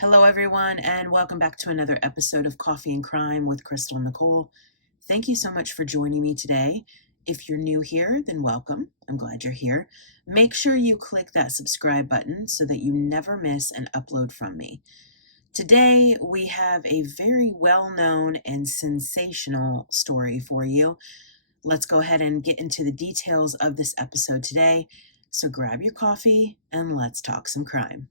Hello, everyone, and welcome back to another episode of Coffee and Crime with Crystal and Nichole. Thank you so much for joining me today. If you're new here, then welcome. I'm glad you're here. Make sure you click that subscribe button so that you never miss an upload from me. Today, we have a very well-known and sensational story for you. Let's go ahead and get into the details of this episode today. So grab your coffee and let's talk some crime.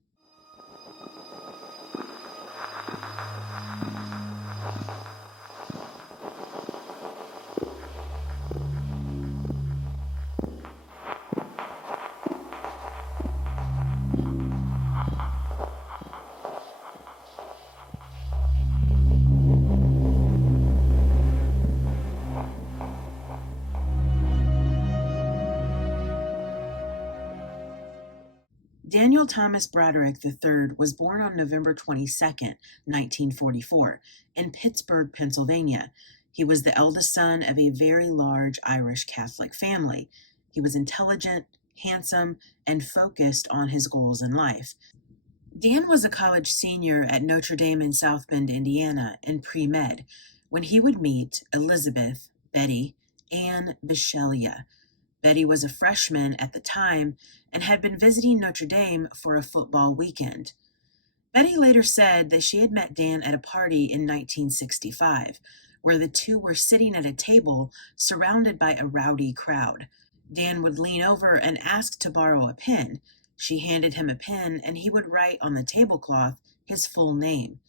Daniel Thomas Broderick III was born on November 22nd, 1944, in Pittsburgh, Pennsylvania. He was the eldest son of a very large Irish Catholic family. He was intelligent, handsome, and focused on his goals in life. Dan was a college senior at Notre Dame in South Bend, Indiana, in pre-med, when he would meet Elizabeth, Betty, and Bishelia. Betty was a freshman at the time and had been visiting Notre Dame for a football weekend. Betty later said that she had met Dan at a party in 1965, where the two were sitting at a table surrounded by a rowdy crowd. Dan would lean over and ask to borrow a pen. She handed him a pen, and he would write on the tablecloth his full name,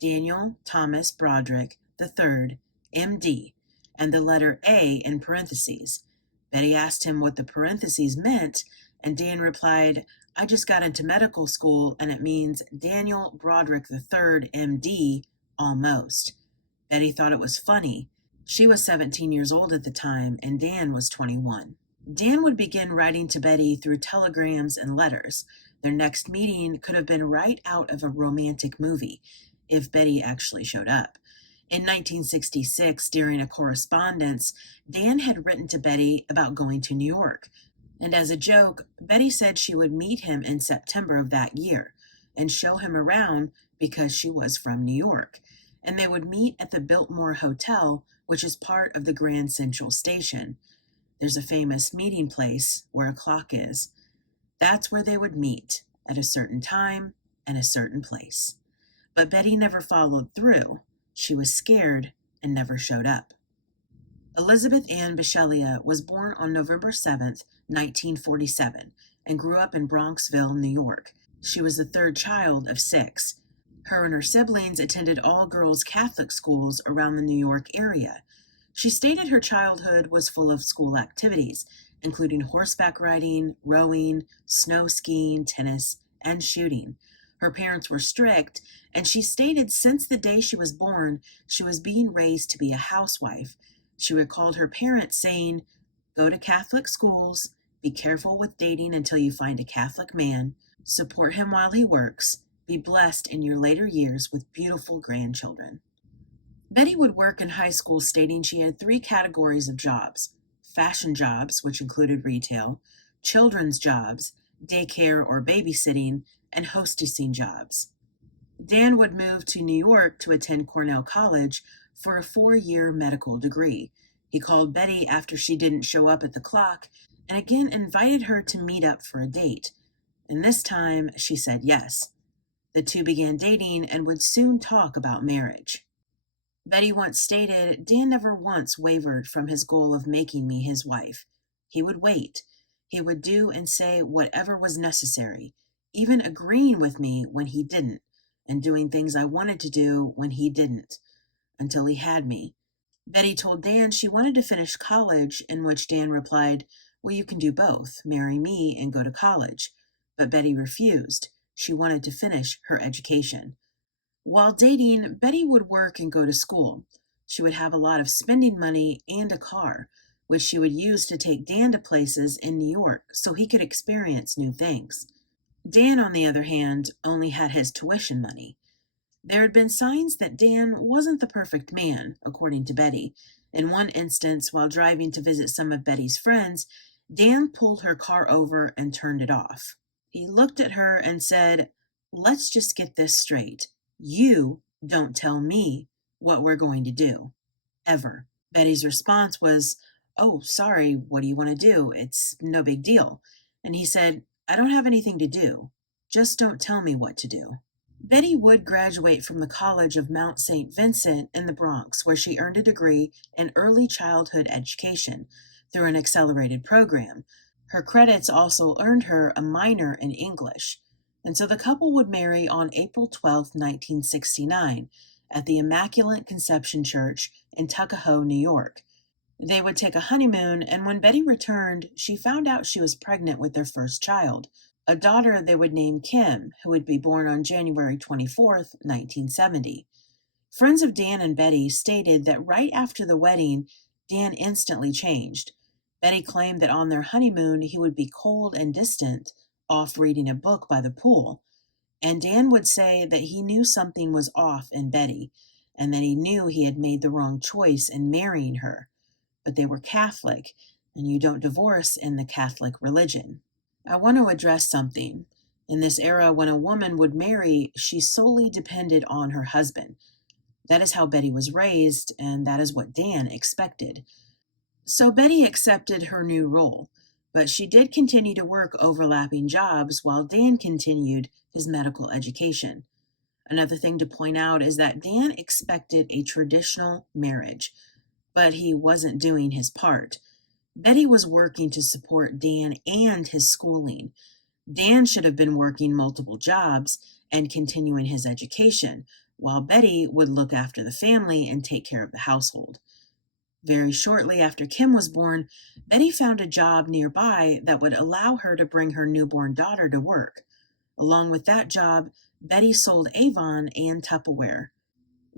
Daniel Thomas Broderick III, M.D., and the letter A in parentheses. Betty asked him what the parentheses meant, and Dan replied, "I just got into medical school, and it means Daniel Broderick III, M.D., almost." Betty thought it was funny. She was 17 years old at the time, and Dan was 21. Dan would begin writing to Betty through telegrams and letters. Their next meeting could have been right out of a romantic movie, if Betty actually showed up. In 1966, during a correspondence, Dan had written to Betty about going to New York. And as a joke, Betty said she would meet him in September of that year and show him around because she was from New York. And they would meet at the Biltmore Hotel, which is part of the Grand Central Station. There's a famous meeting place where a clock is. That's where they would meet, at a certain time and a certain place. But Betty never followed through. She was scared and never showed up. Elizabeth Ann Bishelia was born on November 7th, 1947, and grew up in Bronxville, New York. She was the third child of 6. Her and her siblings attended all-girls Catholic schools around the New York area. She stated her childhood was full of school activities, including horseback riding, rowing, snow skiing, tennis, and shooting. Her parents were strict, and she stated since the day she was born, she was being raised to be a housewife. She recalled her parents saying, "Go to Catholic schools, be careful with dating until you find a Catholic man, support him while he works, be blessed in your later years with beautiful grandchildren." Betty would work in high school, stating she had 3 categories of jobs: fashion jobs, which included retail, children's jobs, daycare or babysitting, and hostessing jobs. Dan would move to New York to attend Cornell College for a 4-year medical degree. He called Betty after she didn't show up at the clock and again invited her to meet up for a date. And this time she said yes. The two began dating and would soon talk about marriage. Betty once stated, "Dan never once wavered from his goal of making me his wife. He would wait. He would do and say whatever was necessary, even agreeing with me when he didn't, and doing things I wanted to do when he didn't, until he had me." Betty told Dan she wanted to finish college, in which Dan replied, "Well, you can do both, marry me and go to college." But Betty refused. She wanted to finish her education. While dating, Betty would work and go to school. She would have a lot of spending money and a car, which she would use to take Dan to places in New York so he could experience new things. Dan, on the other hand, only had his tuition money. There had been signs that Dan wasn't the perfect man, according to Betty. In one instance, while driving to visit some of Betty's friends, Dan pulled her car over and turned it off. He looked at her and said, let's just get this straight. You don't tell me what we're going to do, ever." Betty's response was, "Oh, sorry, what do you want to do? It's no big deal." And he said, "I don't have anything to do. Just don't tell me what to do." Betty would graduate from the College of Mount St. Vincent in the Bronx, where she earned a degree in early childhood education through an accelerated program. Her credits also earned her a minor in English. And so the couple would marry on April 12, 1969, at the Immaculate Conception Church in Tuckahoe, New York. They would take a honeymoon, and when Betty returned, she found out she was pregnant with their first child, a daughter they would name Kim, who would be born on January 24, 1970. Friends of Dan and Betty stated that right after the wedding, Dan instantly changed. Betty claimed that on their honeymoon he would be cold and distant, off reading a book by the pool. And Dan would say that he knew something was off in Betty, and that he knew he had made the wrong choice in marrying her. But they were Catholic, and you don't divorce in the Catholic religion. I want to address something. In this era, when a woman would marry, she solely depended on her husband. That is how Betty was raised, and that is what Dan expected. So Betty accepted her new role, but she did continue to work overlapping jobs while Dan continued his medical education. Another thing to point out is that Dan expected a traditional marriage, but he wasn't doing his part. Betty was working to support Dan and his schooling. Dan should have been working multiple jobs and continuing his education, while Betty would look after the family and take care of the household. Very shortly after Kim was born, Betty found a job nearby that would allow her to bring her newborn daughter to work. Along with that job, Betty sold Avon and Tupperware.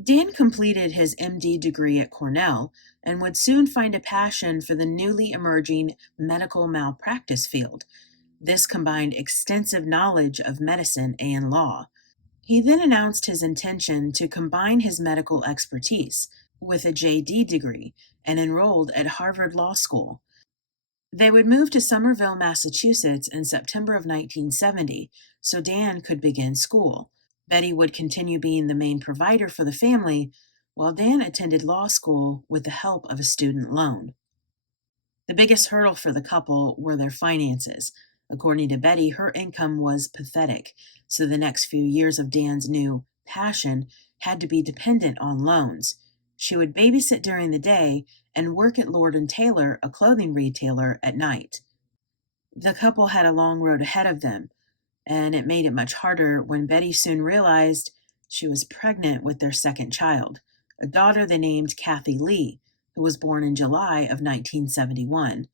Dan completed his MD degree at Cornell and would soon find a passion for the newly emerging medical malpractice field. This combined extensive knowledge of medicine and law. He then announced his intention to combine his medical expertise with a JD degree and enrolled at Harvard Law School. They would move to Somerville, Massachusetts in September of 1970 so Dan could begin school. Betty would continue being the main provider for the family, while Dan attended law school with the help of a student loan. The biggest hurdle for the couple were their finances. According to Betty, her income was pathetic, so the next few years of Dan's new passion had to be dependent on loans. She would babysit during the day and work at Lord & Taylor, a clothing retailer, at night. The couple had a long road ahead of them, and it made it much harder when Betty soon realized she was pregnant with their second child, a daughter they named Kathy Lee, who was born in July of 1971.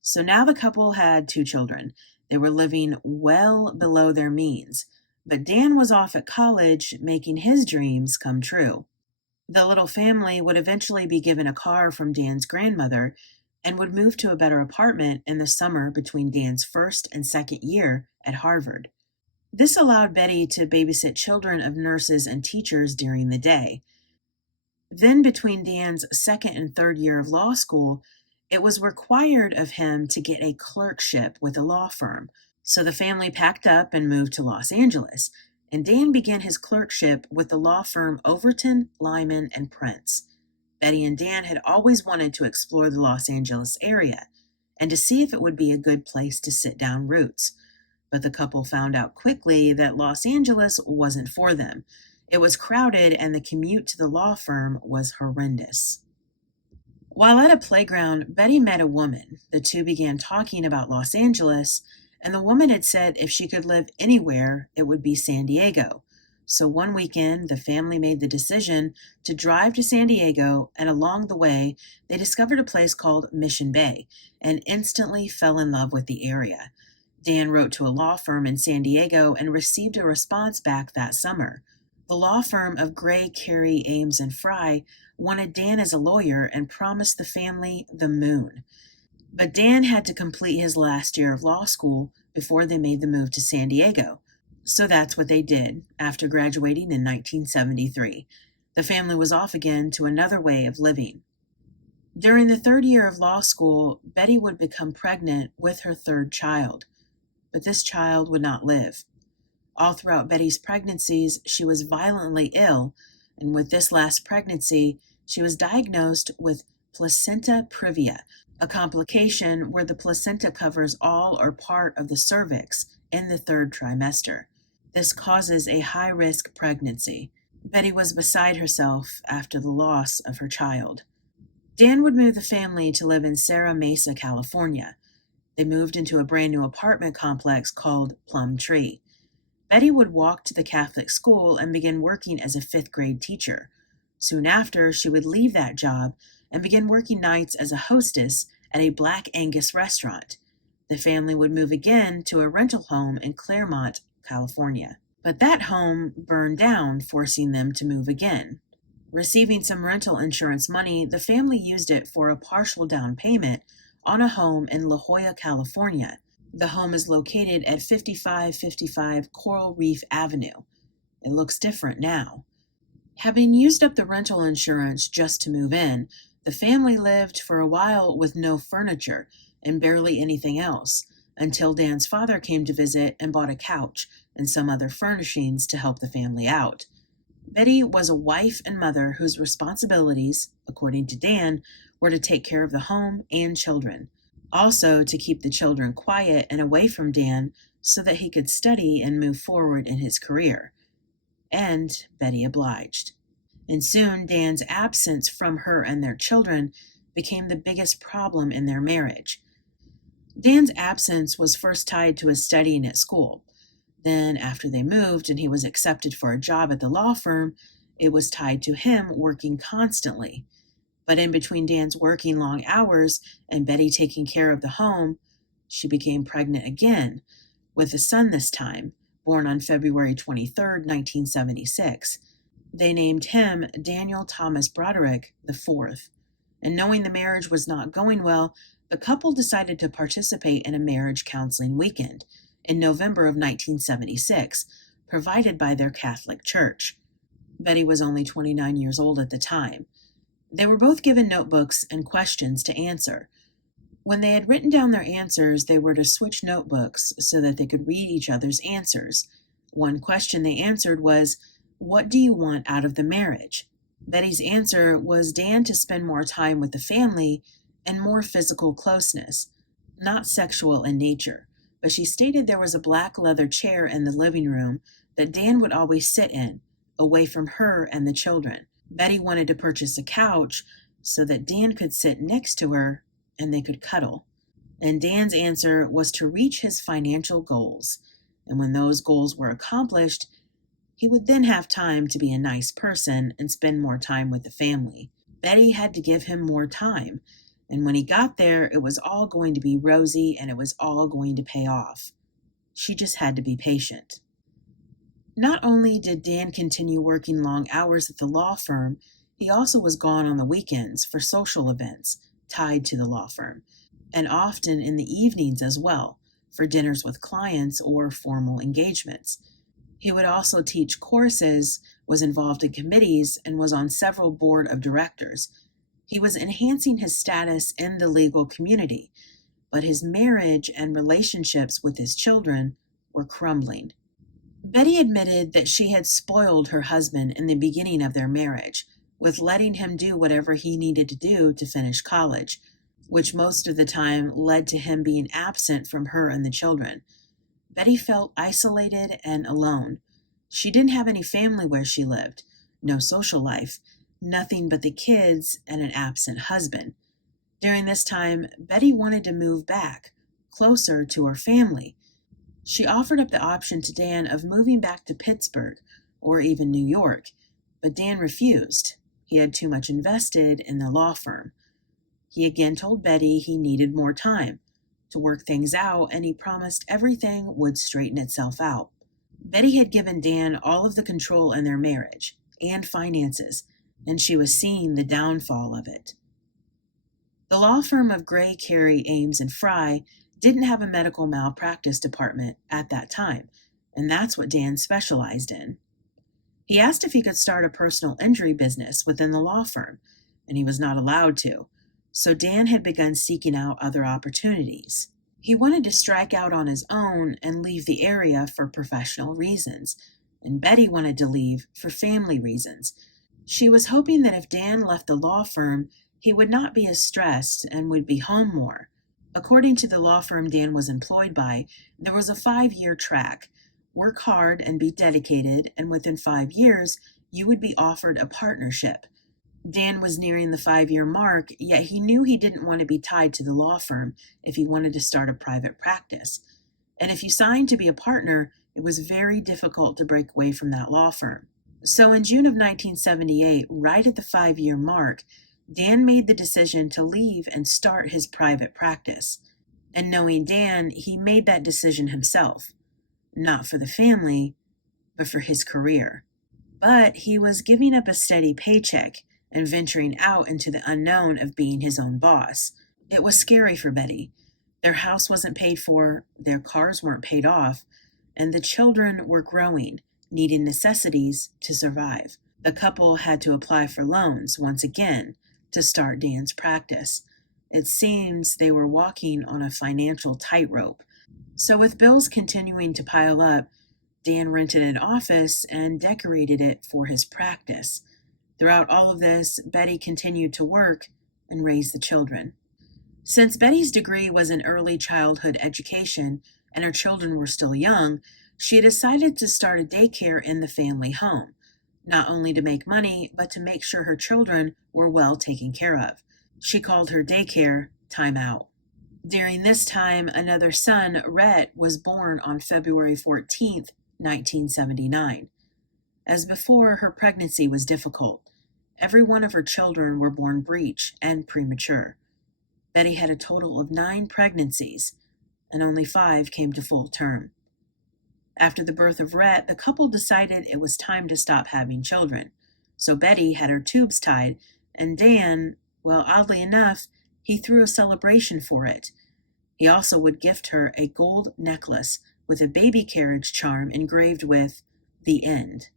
So now the couple had 2 children. They were living well below their means, but Dan was off at college making his dreams come true. The little family would eventually be given a car from Dan's grandmother and would move to a better apartment in the summer between Dan's first and second year at Harvard. This allowed Betty to babysit children of nurses and teachers during the day. Then, between Dan's second and third year of law school, it was required of him to get a clerkship with a law firm. So the family packed up and moved to Los Angeles, and Dan began his clerkship with the law firm Overton, Lyman, and Prince. Betty and Dan had always wanted to explore the Los Angeles area and to see if it would be a good place to sit down roots. But the couple found out quickly that Los Angeles wasn't for them. It was crowded, and the commute to the law firm was horrendous. While at a playground, Betty met a woman. The two began talking about Los Angeles, and the woman had said if she could live anywhere, it would be San Diego. So one weekend, the family made the decision to drive to San Diego, and along the way, they discovered a place called Mission Bay and instantly fell in love with the area. Dan wrote to a law firm in San Diego and received a response back that summer. The law firm of Gray, Carey, Ames, and Fry wanted Dan as a lawyer and promised the family the moon. But Dan had to complete his last year of law school before they made the move to San Diego. So that's what they did after graduating in 1973. The family was off again to another way of living. During the third year of law school, Betty would become pregnant with her third child. But this child would not live. All throughout Betty's pregnancies, she was violently ill, and with this last pregnancy, she was diagnosed with placenta previa, a complication where the placenta covers all or part of the cervix in the third trimester. This causes a high-risk pregnancy. Betty was beside herself after the loss of her child. Dan would move the family to live in Serra Mesa, California. They moved into a brand new apartment complex called Plum Tree. Betty would walk to the Catholic school and begin working as a fifth-grade teacher. Soon after, she would leave that job and begin working nights as a hostess at a Black Angus restaurant. The family would move again to a rental home in Claremont, California. But that home burned down, forcing them to move again. Receiving some rental insurance money, the family used it for a partial down payment on a home in La Jolla, California. The home is located at 5555 Coral Reef Avenue. It looks different now. Having used up the rental insurance just to move in, the family lived for a while with no furniture and barely anything else, until Dan's father came to visit and bought a couch and some other furnishings to help the family out. Betty was a wife and mother whose responsibilities, according to Dan, were to take care of the home and children. Also to keep the children quiet and away from Dan so that he could study and move forward in his career. And Betty obliged. And soon Dan's absence from her and their children became the biggest problem in their marriage. Dan's absence was first tied to his studying at school. Then, after they moved and he was accepted for a job at the law firm, it was tied to him working constantly. But in between Dan's working long hours and Betty taking care of the home, she became pregnant again, with a son this time, born on February 23, 1976. They named him Daniel Thomas Broderick IV. And knowing the marriage was not going well, the couple decided to participate in a marriage counseling weekend in November of 1976, provided by their Catholic church. Betty was only 29 years old at the time. They were both given notebooks and questions to answer. When they had written down their answers, they were to switch notebooks so that they could read each other's answers. One question they answered was, "What do you want out of the marriage?" Betty's answer was Dan to spend more time with the family and more physical closeness, not sexual in nature. But she stated there was a black leather chair in the living room that Dan would always sit in, away from her and the children. Betty wanted to purchase a couch so that Dan could sit next to her and they could cuddle. And Dan's answer was to reach his financial goals. And when those goals were accomplished, he would then have time to be a nice person and spend more time with the family. Betty had to give him more time. And when he got there, it was all going to be rosy and it was all going to pay off. She just had to be patient. Not only did Dan continue working long hours at the law firm, he also was gone on the weekends for social events tied to the law firm, and often in the evenings as well, for dinners with clients or formal engagements. He would also teach courses, was involved in committees, and was on several board of directors. He was enhancing his status in the legal community, but his marriage and relationships with his children were crumbling. Betty admitted that she had spoiled her husband in the beginning of their marriage, with letting him do whatever he needed to do to finish college, which most of the time led to him being absent from her and the children. Betty felt isolated and alone. She didn't have any family where she lived, no social life, nothing but the kids and an absent husband. During this time, Betty wanted to move back, closer to her family. She offered up the option to Dan of moving back to Pittsburgh or even New York, but Dan refused. He had too much invested in the law firm. He again told Betty he needed more time to work things out, and he promised everything would straighten itself out. Betty had given Dan all of the control in their marriage and finances, and she was seeing the downfall of it. The law firm of Gray, Carey, Ames, and Fry didn't have a medical malpractice department at that time, and that's what Dan specialized in. He asked if he could start a personal injury business within the law firm, and he was not allowed to, so Dan had begun seeking out other opportunities. He wanted to strike out on his own and leave the area for professional reasons, and Betty wanted to leave for family reasons. She was hoping that if Dan left the law firm, he would not be as stressed and would be home more. According to the law firm Dan was employed by, there was a 5-year track. Work hard and be dedicated, and within 5 years, you would be offered a partnership. Dan was nearing the 5-year mark, yet he knew he didn't want to be tied to the law firm if he wanted to start a private practice. And if you signed to be a partner, it was very difficult to break away from that law firm. So in June of 1978, right at the 5-year mark, Dan made the decision to leave and start his private practice. And knowing Dan, he made that decision himself. Not for the family, but for his career. But he was giving up a steady paycheck and venturing out into the unknown of being his own boss. It was scary for Betty. Their house wasn't paid for, their cars weren't paid off, and the children were growing, needing necessities to survive. The couple had to apply for loans once again to start Dan's practice. It seems they were walking on a financial tightrope. So with bills continuing to pile up, Dan rented an office and decorated it for his practice. Throughout all of this, Betty continued to work and raise the children. Since Betty's degree was in early childhood education and her children were still young, she decided to start a daycare in the family home, not only to make money, but to make sure her children were well taken care of. She called her daycare Time Out. During this time, another son, Rhett, was born on February 14th, 1979. As before, her pregnancy was difficult. Every one of her children were born breech and premature. Betty had a total of 9 pregnancies, and only 5 came to full term. After the birth of Rhett, the couple decided it was time to stop having children. So Betty had her tubes tied, and Dan, well, oddly enough, he threw a celebration for it. He also would gift her a gold necklace with a baby carriage charm engraved with "The End."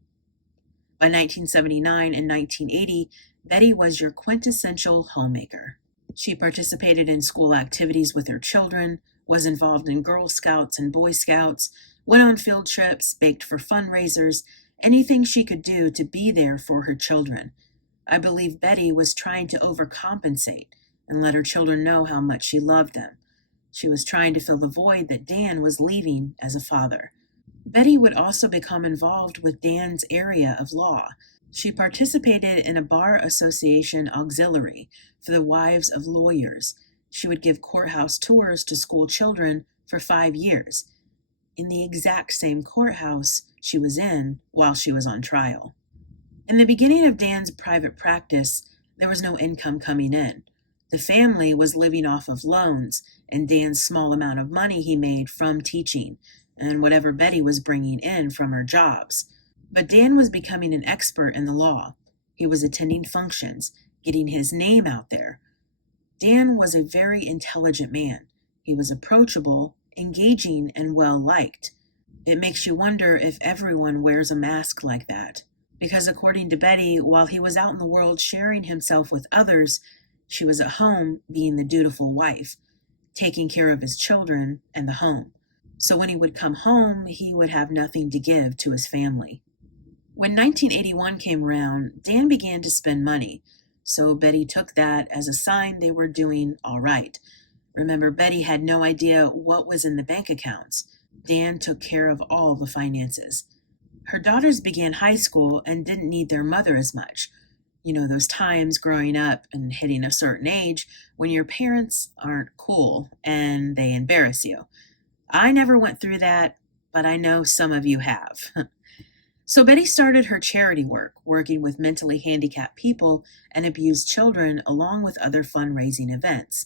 By 1979 and 1980, Betty was your quintessential homemaker. She participated in school activities with her children, was involved in Girl Scouts and Boy Scouts, went on field trips, baked for fundraisers, anything she could do to be there for her children. I believe Betty was trying to overcompensate and let her children know how much she loved them. She was trying to fill the void that Dan was leaving as a father. Betty would also become involved with Dan's area of law. She participated in a bar association auxiliary for the wives of lawyers. She would give courthouse tours to school children for 5 years, in the exact same courthouse she was in while she was on trial. In the beginning of Dan's private practice, there was no income coming in. The family was living off of loans and Dan's small amount of money he made from teaching and whatever Betty was bringing in from her jobs. But Dan was becoming an expert in the law. He was attending functions, getting his name out there. Dan was a very intelligent man. He was approachable, engaging, and well-liked. It makes you wonder if everyone wears a mask like that. Because according to Betty, while he was out in the world sharing himself with others, she was at home being the dutiful wife, taking care of his children and the home. So when he would come home, he would have nothing to give to his family. When 1981 came around, Dan began to spend money, so Betty took that as a sign they were doing all right. Remember, Betty had no idea what was in the bank accounts. Dan took care of all the finances. Her daughters began high school and didn't need their mother as much. You know, those times growing up and hitting a certain age when your parents aren't cool and they embarrass you. I never went through that, but I know some of you have. So Betty started her charity work, working with mentally handicapped people and abused children along with other fundraising events.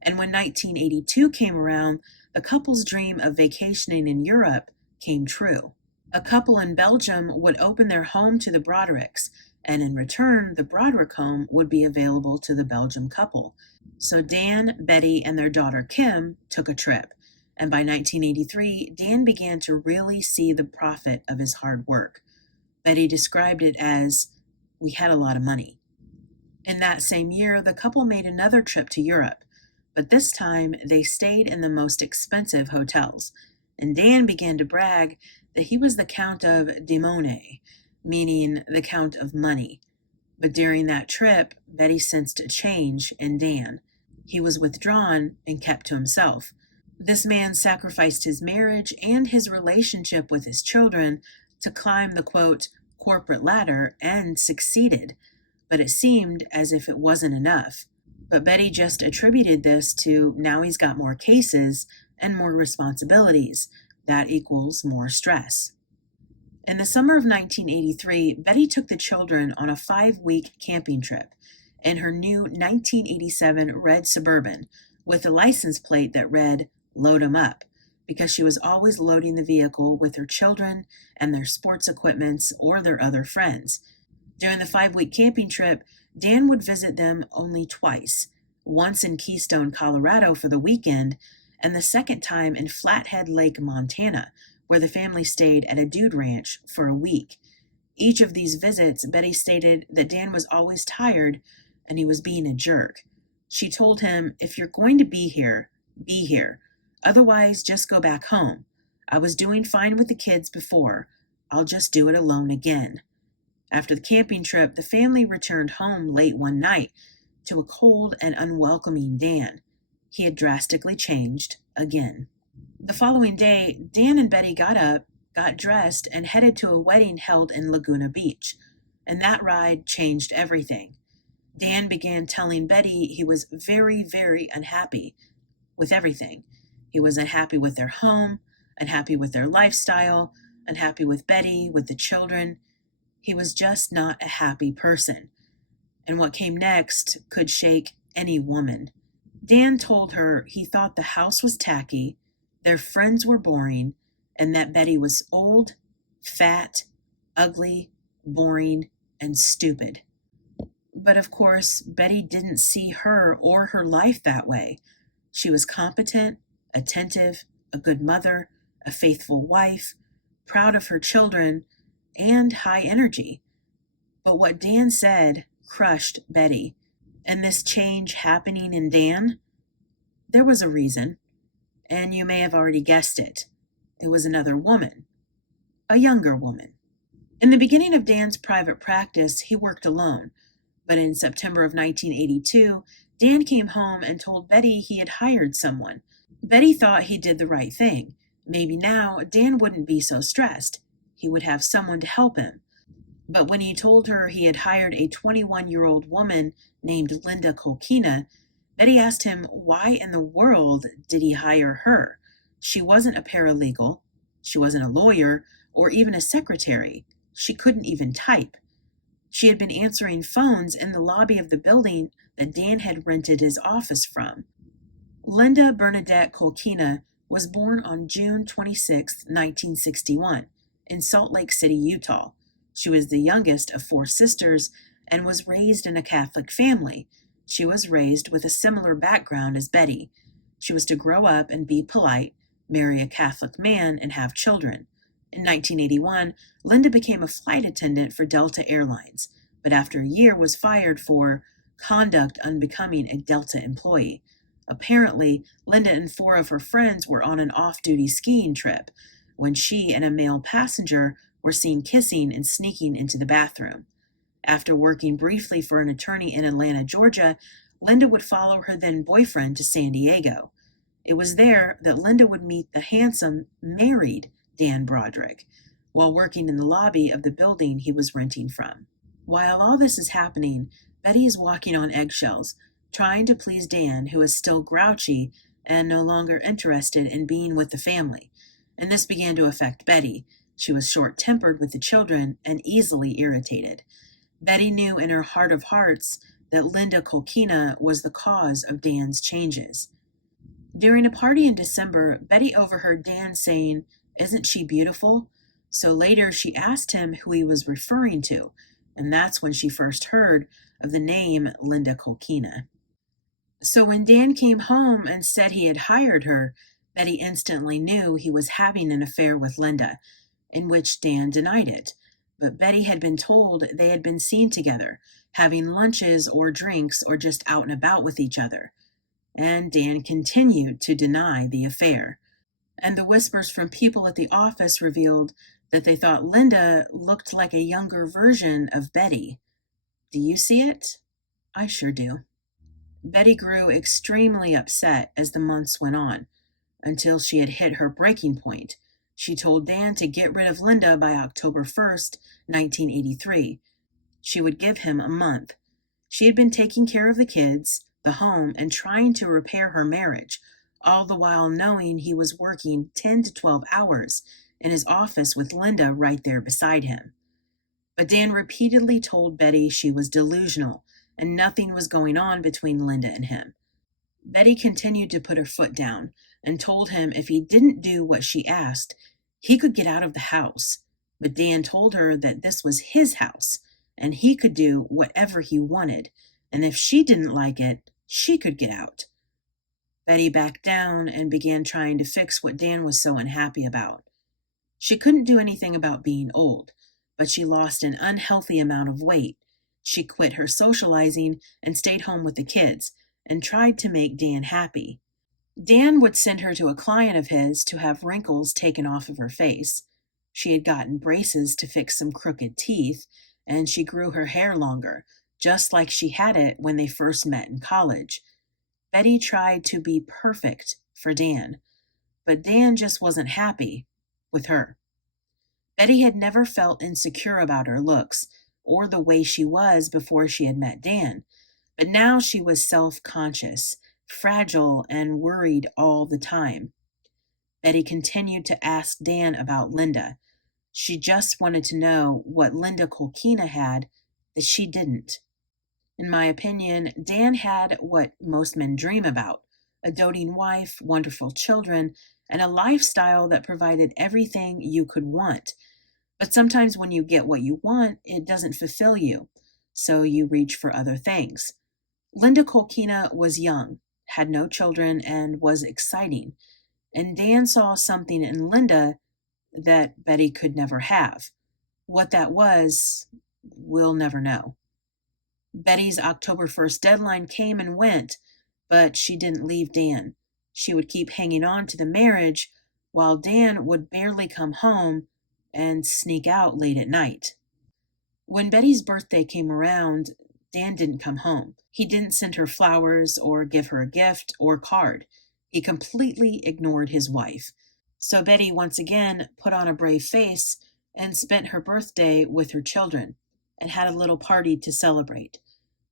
And when 1982 came around, the couple's dream of vacationing in Europe came true. A couple in Belgium would open their home to the Brodericks, and in return, the Broderick home would be available to the Belgium couple. So Dan, Betty, and their daughter Kim took a trip. And by 1983, Dan began to really see the profit of his hard work. Betty described it as, "We had a lot of money." In that same year, the couple made another trip to Europe, but this time they stayed in the most expensive hotels, and Dan began to brag that he was the Count of Demone, meaning the Count of Money. But during that trip, Betty sensed a change in Dan. He was withdrawn and kept to himself. This man sacrificed his marriage and his relationship with his children to climb the, quote, corporate ladder, and succeeded. But it seemed as if it wasn't enough. But Betty just attributed this to now he's got more cases and more responsibilities. That equals more stress. In the summer of 1983, Betty took the children on a 5-week camping trip in her new 1987 red Suburban with a license plate that read, "Load 'em up," because she was always loading the vehicle with her children and their sports equipments or their other friends. During the 5-week camping trip, Dan would visit them only twice, once in Keystone, Colorado for the weekend, and the second time in Flathead Lake, Montana, where the family stayed at a dude ranch for a week. Each of these visits, Betty stated that Dan was always tired and he was being a jerk. She told him, "If you're going to be here, be here. Otherwise, just go back home. I was doing fine with the kids before. I'll just do it alone again." After the camping trip, the family returned home late one night to a cold and unwelcoming Dan. He had drastically changed again. The following day, Dan and Betty got up, got dressed, and headed to a wedding held in Laguna Beach, and that ride changed everything. Dan began telling Betty he was very, very unhappy with everything. He was unhappy with their home, unhappy with their lifestyle, unhappy with Betty, with the children. He was just not a happy person. And what came next could shake any woman. Dan told her he thought the house was tacky, their friends were boring, and that Betty was old, fat, ugly, boring, and stupid. But of course, Betty didn't see her or her life that way. She was competent, attentive, a good mother, a faithful wife, proud of her children, and high energy. But what Dan said crushed Betty. And this change happening in Dan, there was a reason, and you may have already guessed it. It was another woman, a younger woman. In the beginning of Dan's private practice, he worked alone, but in September of 1982, Dan came home and told Betty he had hired someone. Betty thought he did the right thing. Maybe now Dan wouldn't be so stressed. He would have someone to help him. But when he told her he had hired a 21-year-old woman named Linda Kolkina, Betty asked him why in the world did he hire her? She wasn't a paralegal, she wasn't a lawyer, or even a secretary. She couldn't even type. She had been answering phones in the lobby of the building that Dan had rented his office from. Linda Bernadette Kolkina was born on June 26, 1961, in Salt Lake City, Utah. She was the youngest of 4 sisters and was raised in a Catholic family. She was raised with a similar background as Betty. She was to grow up and be polite, marry a Catholic man, and have children. In 1981, Linda became a flight attendant for Delta Airlines, but after a year was fired for conduct unbecoming a Delta employee. Apparently, Linda and 4 of her friends were on an off-duty skiing trip when she and a male passenger were seen kissing and sneaking into the bathroom. After working briefly for an attorney in Atlanta, Georgia, Linda would follow her then-boyfriend to San Diego. It was there that Linda would meet the handsome, married Dan Broderick while working in the lobby of the building he was renting from. While all this is happening, Betty is walking on eggshells, trying to please Dan, who is still grouchy and no longer interested in being with the family. And this began to affect Betty. She was short-tempered with the children and easily irritated. Betty knew in her heart of hearts that Linda Kolkina was the cause of Dan's changes. During a party in December, Betty overheard Dan saying, "Isn't she beautiful?" So later she asked him who he was referring to, and that's when she first heard of the name Linda Kolkina. So when Dan came home and said he had hired her, Betty instantly knew he was having an affair with Linda, in which Dan denied it. But Betty had been told they had been seen together, having lunches or drinks or just out and about with each other. and Dan continued to deny the affair. And the whispers from people at the office revealed that they thought Linda looked like a younger version of Betty. Do you see it? I sure do. Betty grew extremely upset as the months went on, until she had hit her breaking point. She told Dan to get rid of Linda by October 1st, 1983. She would give him a month. She had been taking care of the kids, the home, and trying to repair her marriage, all the while knowing he was working 10 to 12 hours in his office with Linda right there beside him. But Dan repeatedly told Betty she was delusional and nothing was going on between Linda and him. Betty continued to put her foot down and told him if he didn't do what she asked, he could get out of the house. But Dan told her that this was his house and he could do whatever he wanted, and if she didn't like it, she could get out. Betty backed down and began trying to fix what Dan was so unhappy about. She couldn't do anything about being old, but she lost an unhealthy amount of weight. She quit her socializing and stayed home with the kids and tried to make Dan happy. Dan would send her to a client of his to have wrinkles taken off of her face. She had gotten braces to fix some crooked teeth, and she grew her hair longer, just like she had it when they first met in college. Betty tried to be perfect for Dan, but Dan just wasn't happy with her. Betty had never felt insecure about her looks or the way she was before she had met Dan, but now she was self-conscious, fragile, and worried all the time. Betty continued to ask Dan about Linda. She just wanted to know what Linda Kolkina had that she didn't. In my opinion, Dan had what most men dream about: a doting wife, wonderful children, and a lifestyle that provided everything you could want. But sometimes when you get what you want, it doesn't fulfill you, so you reach for other things. Linda Kolkina was young, had no children, and was exciting. And Dan saw something in Linda that Betty could never have. What that was, we'll never know. Betty's October 1st deadline came and went, but she didn't leave Dan. She would keep hanging on to the marriage while Dan would barely come home and sneak out late at night. When Betty's birthday came around, Dan didn't come home. He didn't send her flowers or give her a gift or card. He completely ignored his wife. So Betty once again put on a brave face and spent her birthday with her children and had a little party to celebrate.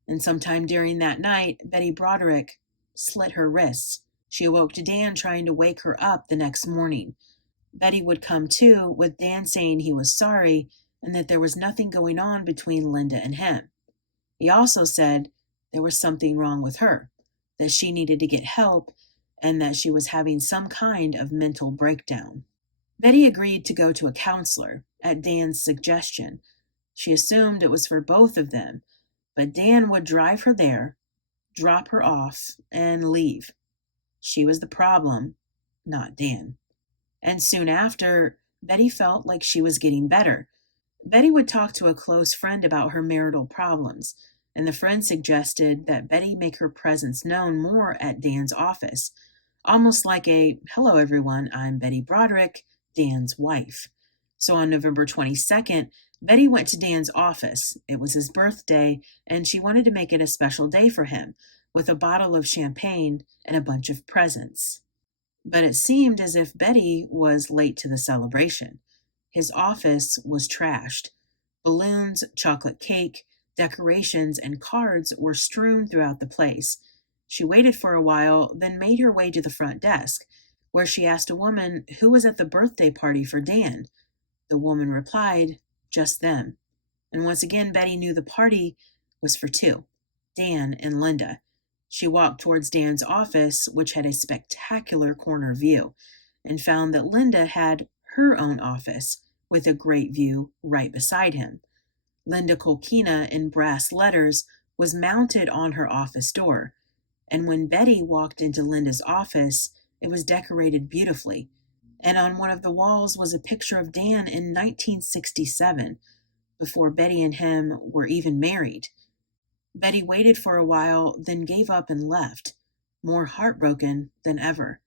And sometime during that night, Betty Broderick slit her wrists. She awoke to Dan trying to wake her up the next morning. Betty would come to, with Dan saying he was sorry and that there was nothing going on between Linda and him. He also said there was something wrong with her, that she needed to get help, and that she was having some kind of mental breakdown. Betty agreed to go to a counselor at Dan's suggestion. She assumed it was for both of them, but Dan would drive her there, drop her off, and leave. She was the problem, not Dan. And soon after, Betty felt like she was getting better. Betty would talk to a close friend about her marital problems, and the friend suggested that Betty make her presence known more at Dan's office, almost like a, "Hello everyone, I'm Betty Broderick, Dan's wife." So on November 22nd, Betty went to Dan's office. It was his birthday, and she wanted to make it a special day for him, with a bottle of champagne and a bunch of presents. But it seemed as if Betty was late to the celebration. His office was trashed. Balloons, chocolate cake, decorations, and cards were strewn throughout the place. She waited for a while, then made her way to the front desk, where she asked a woman who was at the birthday party for Dan. The woman replied, "Just them." And once again, Betty knew the party was for two, Dan and Linda. She walked towards Dan's office, which had a spectacular corner view, and found that Linda had her own office with a great view right beside him. Linda Kolkina in brass letters was mounted on her office door, and when Betty walked into Linda's office, it was decorated beautifully, and on one of the walls was a picture of Dan in 1967, before Betty and him were even married. Betty waited for a while, then gave up and left. more heartbroken than ever.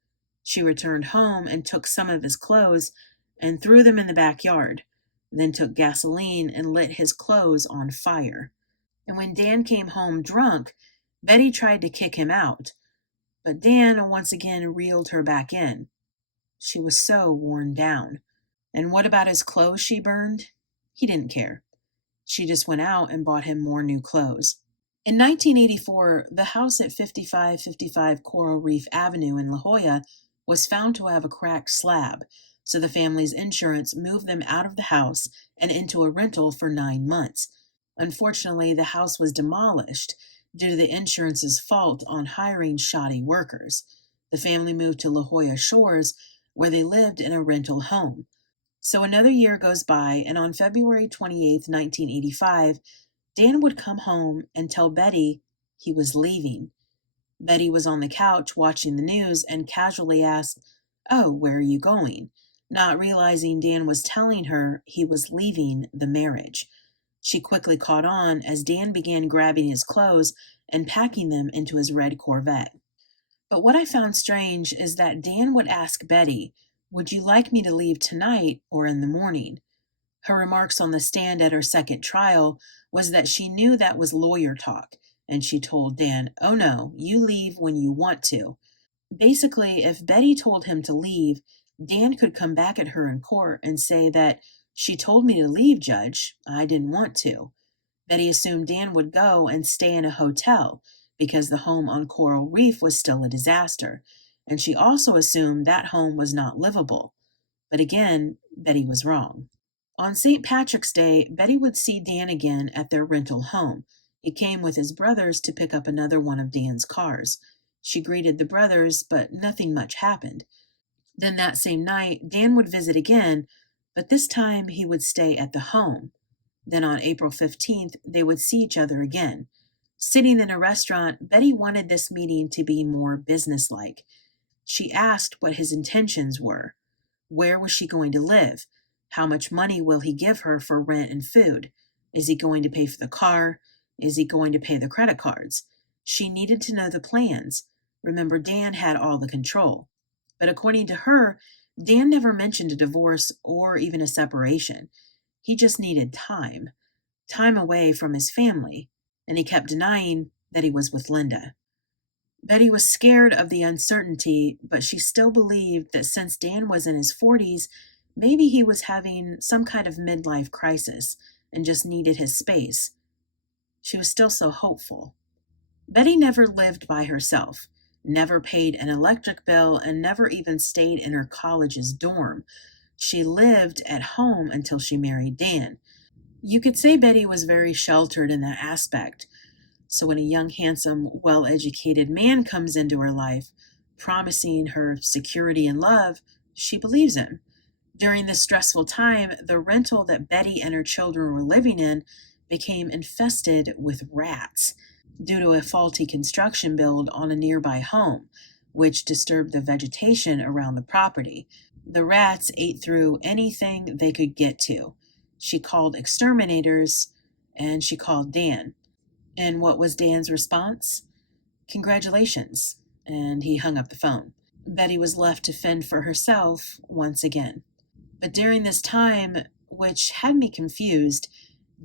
She returned home and took some of his clothes and threw them in the backyard, then took gasoline and lit his clothes on fire. And when Dan came home drunk, Betty tried to kick him out, but Dan once again reeled her back in. She was so worn down. And what about his clothes she burned? He didn't care. She just went out and bought him more new clothes. In 1984, the house at 5555 Coral Reef Avenue in La Jolla was found to have a cracked slab, so the family's insurance moved them out of the house and into a rental for 9 months. Unfortunately, the house was demolished due to the insurance's fault on hiring shoddy workers. The family moved to La Jolla Shores, where they lived in a rental home. So another year goes by, and on February 28, 1985, Dan would come home and tell Betty he was leaving. Betty was on the couch watching the news and casually asked, "Oh, where are you going?" not realizing Dan was telling her he was leaving the marriage. She quickly caught on as Dan began grabbing his clothes and packing them into his red Corvette. But what I found strange is that Dan would ask Betty, "Would you like me to leave tonight or in the morning?" Her remarks on the stand at her second trial was that she knew that was lawyer talk, and she told Dan, "Oh no, you leave when you want to." Basically, if Betty told him to leave, Dan could come back at her in court and say that, "She told me to leave, Judge. I didn't want to." Betty assumed Dan would go and stay in a hotel because the home on Coral Reef was still a disaster, and she also assumed that home was not livable. But again, Betty was wrong. On St. Patrick's Day, Betty would see Dan again at their rental home. He came with his brothers to pick up another one of Dan's cars. She greeted the brothers, but nothing much happened. Then that same night, Dan would visit again, but this time he would stay at the home. Then on April 15th, they would see each other again. Sitting in a restaurant, Betty wanted this meeting to be more businesslike. She asked what his intentions were. Where was she going to live? How much money will he give her for rent and food? Is he going to pay for the car? Is he going to pay the credit cards? She needed to know the plans. Remember, Dan had all the control. But according to her, Dan never mentioned a divorce or even a separation. He just needed time away from his family, and he kept denying that he was with Linda. Betty was scared of the uncertainty, but she still believed that since Dan was in his 40s, maybe he was having some kind of midlife crisis and just needed his space. She was still so hopeful. Betty never lived by herself, never paid an electric bill, and never even stayed in her college's dorm. She lived at home until she married Dan. You could say Betty was very sheltered in that aspect. So when a young, handsome, well-educated man comes into her life, promising her security and love, she believes him. During this stressful time, the rental that Betty and her children were living in became infested with rats due to a faulty construction build on a nearby home, which disturbed the vegetation around the property. The rats ate through anything they could get to. She called exterminators, and she called Dan. And what was Dan's response? "Congratulations," and he hung up the phone. Betty was left to fend for herself once again. But during this time, which had me confused,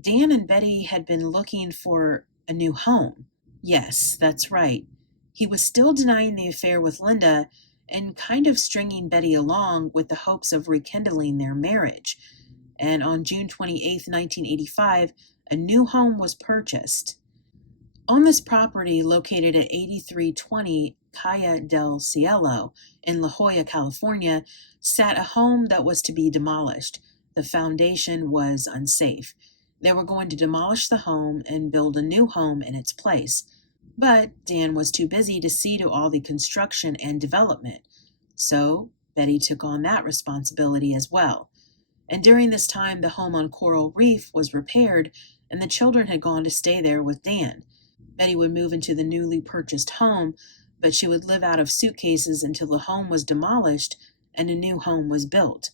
Dan and Betty had been looking for a new home. Yes, that's right. He was still denying the affair with Linda and kind of stringing Betty along with the hopes of rekindling their marriage. And on June 28, 1985, a new home was purchased. On this property, located at 8320 Calle del Cielo in La Jolla, California, sat a home that was to be demolished. The foundation was unsafe. They were going to demolish the home and build a new home in its place. But Dan was too busy to see to all the construction and development. So Betty took on that responsibility as well. And during this time, the home on Coral Reef was repaired, and the children had gone to stay there with Dan. Betty would move into the newly purchased home, but she would live out of suitcases until the home was demolished and a new home was built.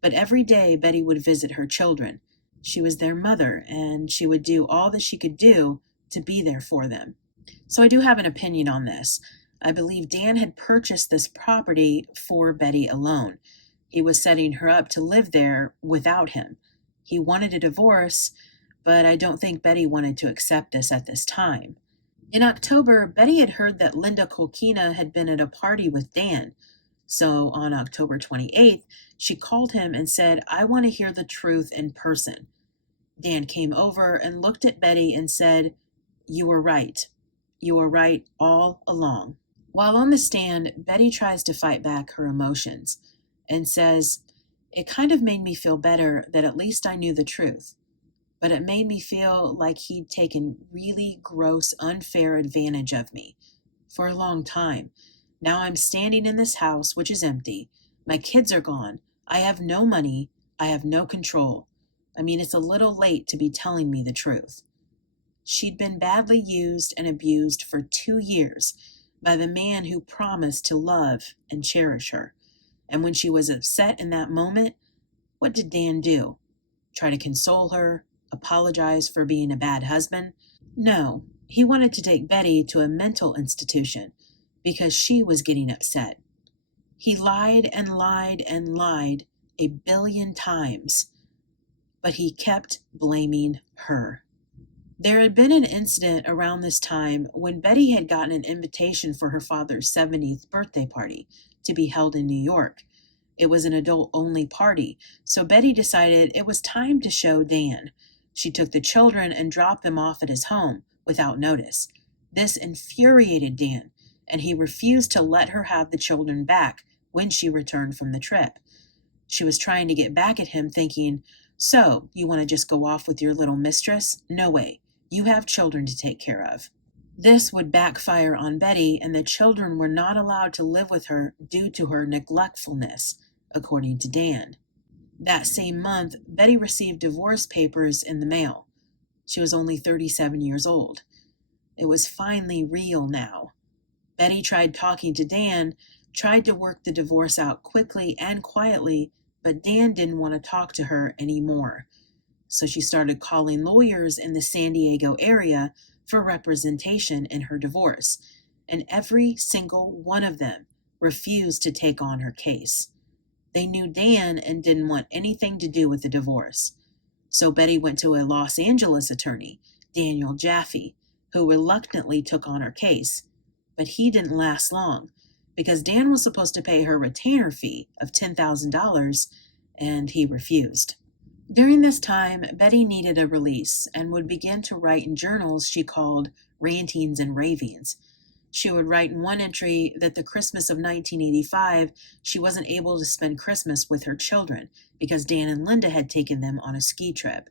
But every day, Betty would visit her children. She was their mother, and she would do all that she could do to be there for them. So I do have an opinion on this. I believe Dan had purchased this property for Betty alone. He was setting her up to live there without him. He wanted a divorce, but I don't think Betty wanted to accept this at this time. In October, Betty had heard that Linda Kolkina had been at a party with Dan. So on October 28th, she called him and said, "I want to hear the truth in person." Dan came over and looked at Betty and said, "You were right. You were right all along." While on the stand, Betty tries to fight back her emotions and says, "It kind of made me feel better that at least I knew the truth, but it made me feel like he'd taken really gross, unfair advantage of me for a long time. Now I'm standing in this house, which is empty. My kids are gone. I have no money. I have no control. I mean, it's a little late to be telling me the truth." She'd been badly used and abused for 2 years by the man who promised to love and cherish her. And when she was upset in that moment, what did Dan do? Try to console her? Apologize for being a bad husband? No, he wanted to take Betty to a mental institution because she was getting upset. He lied and lied and lied 1,000,000,000 times, but he kept blaming her. There had been an incident around this time when Betty had gotten an invitation for her father's 70th birthday party to be held in New York. It was an adult-only party, so Betty decided it was time to show Dan. She took the children and dropped them off at his home without notice. This infuriated Dan, and he refused to let her have the children back when she returned from the trip. She was trying to get back at him, thinking, "So, you want to just go off with your little mistress? No way. You have children to take care of." This would backfire on Betty, and the children were not allowed to live with her due to her neglectfulness, according to Dan. That same month, Betty received divorce papers in the mail. She was only 37 years old. It was finally real now. Betty tried talking to Dan, tried to work the divorce out quickly and quietly, but Dan didn't want to talk to her anymore. So she started calling lawyers in the San Diego area for representation in her divorce, and every single one of them refused to take on her case. They knew Dan and didn't want anything to do with the divorce. So Betty went to a Los Angeles attorney, Daniel Jaffe, who reluctantly took on her case. But he didn't last long, because Dan was supposed to pay her retainer fee of $10,000, and he refused. During this time, Betty needed a release and would begin to write in journals she called Rantings and Ravings. She would write in one entry that the Christmas of 1985, she wasn't able to spend Christmas with her children because Dan and Linda had taken them on a ski trip.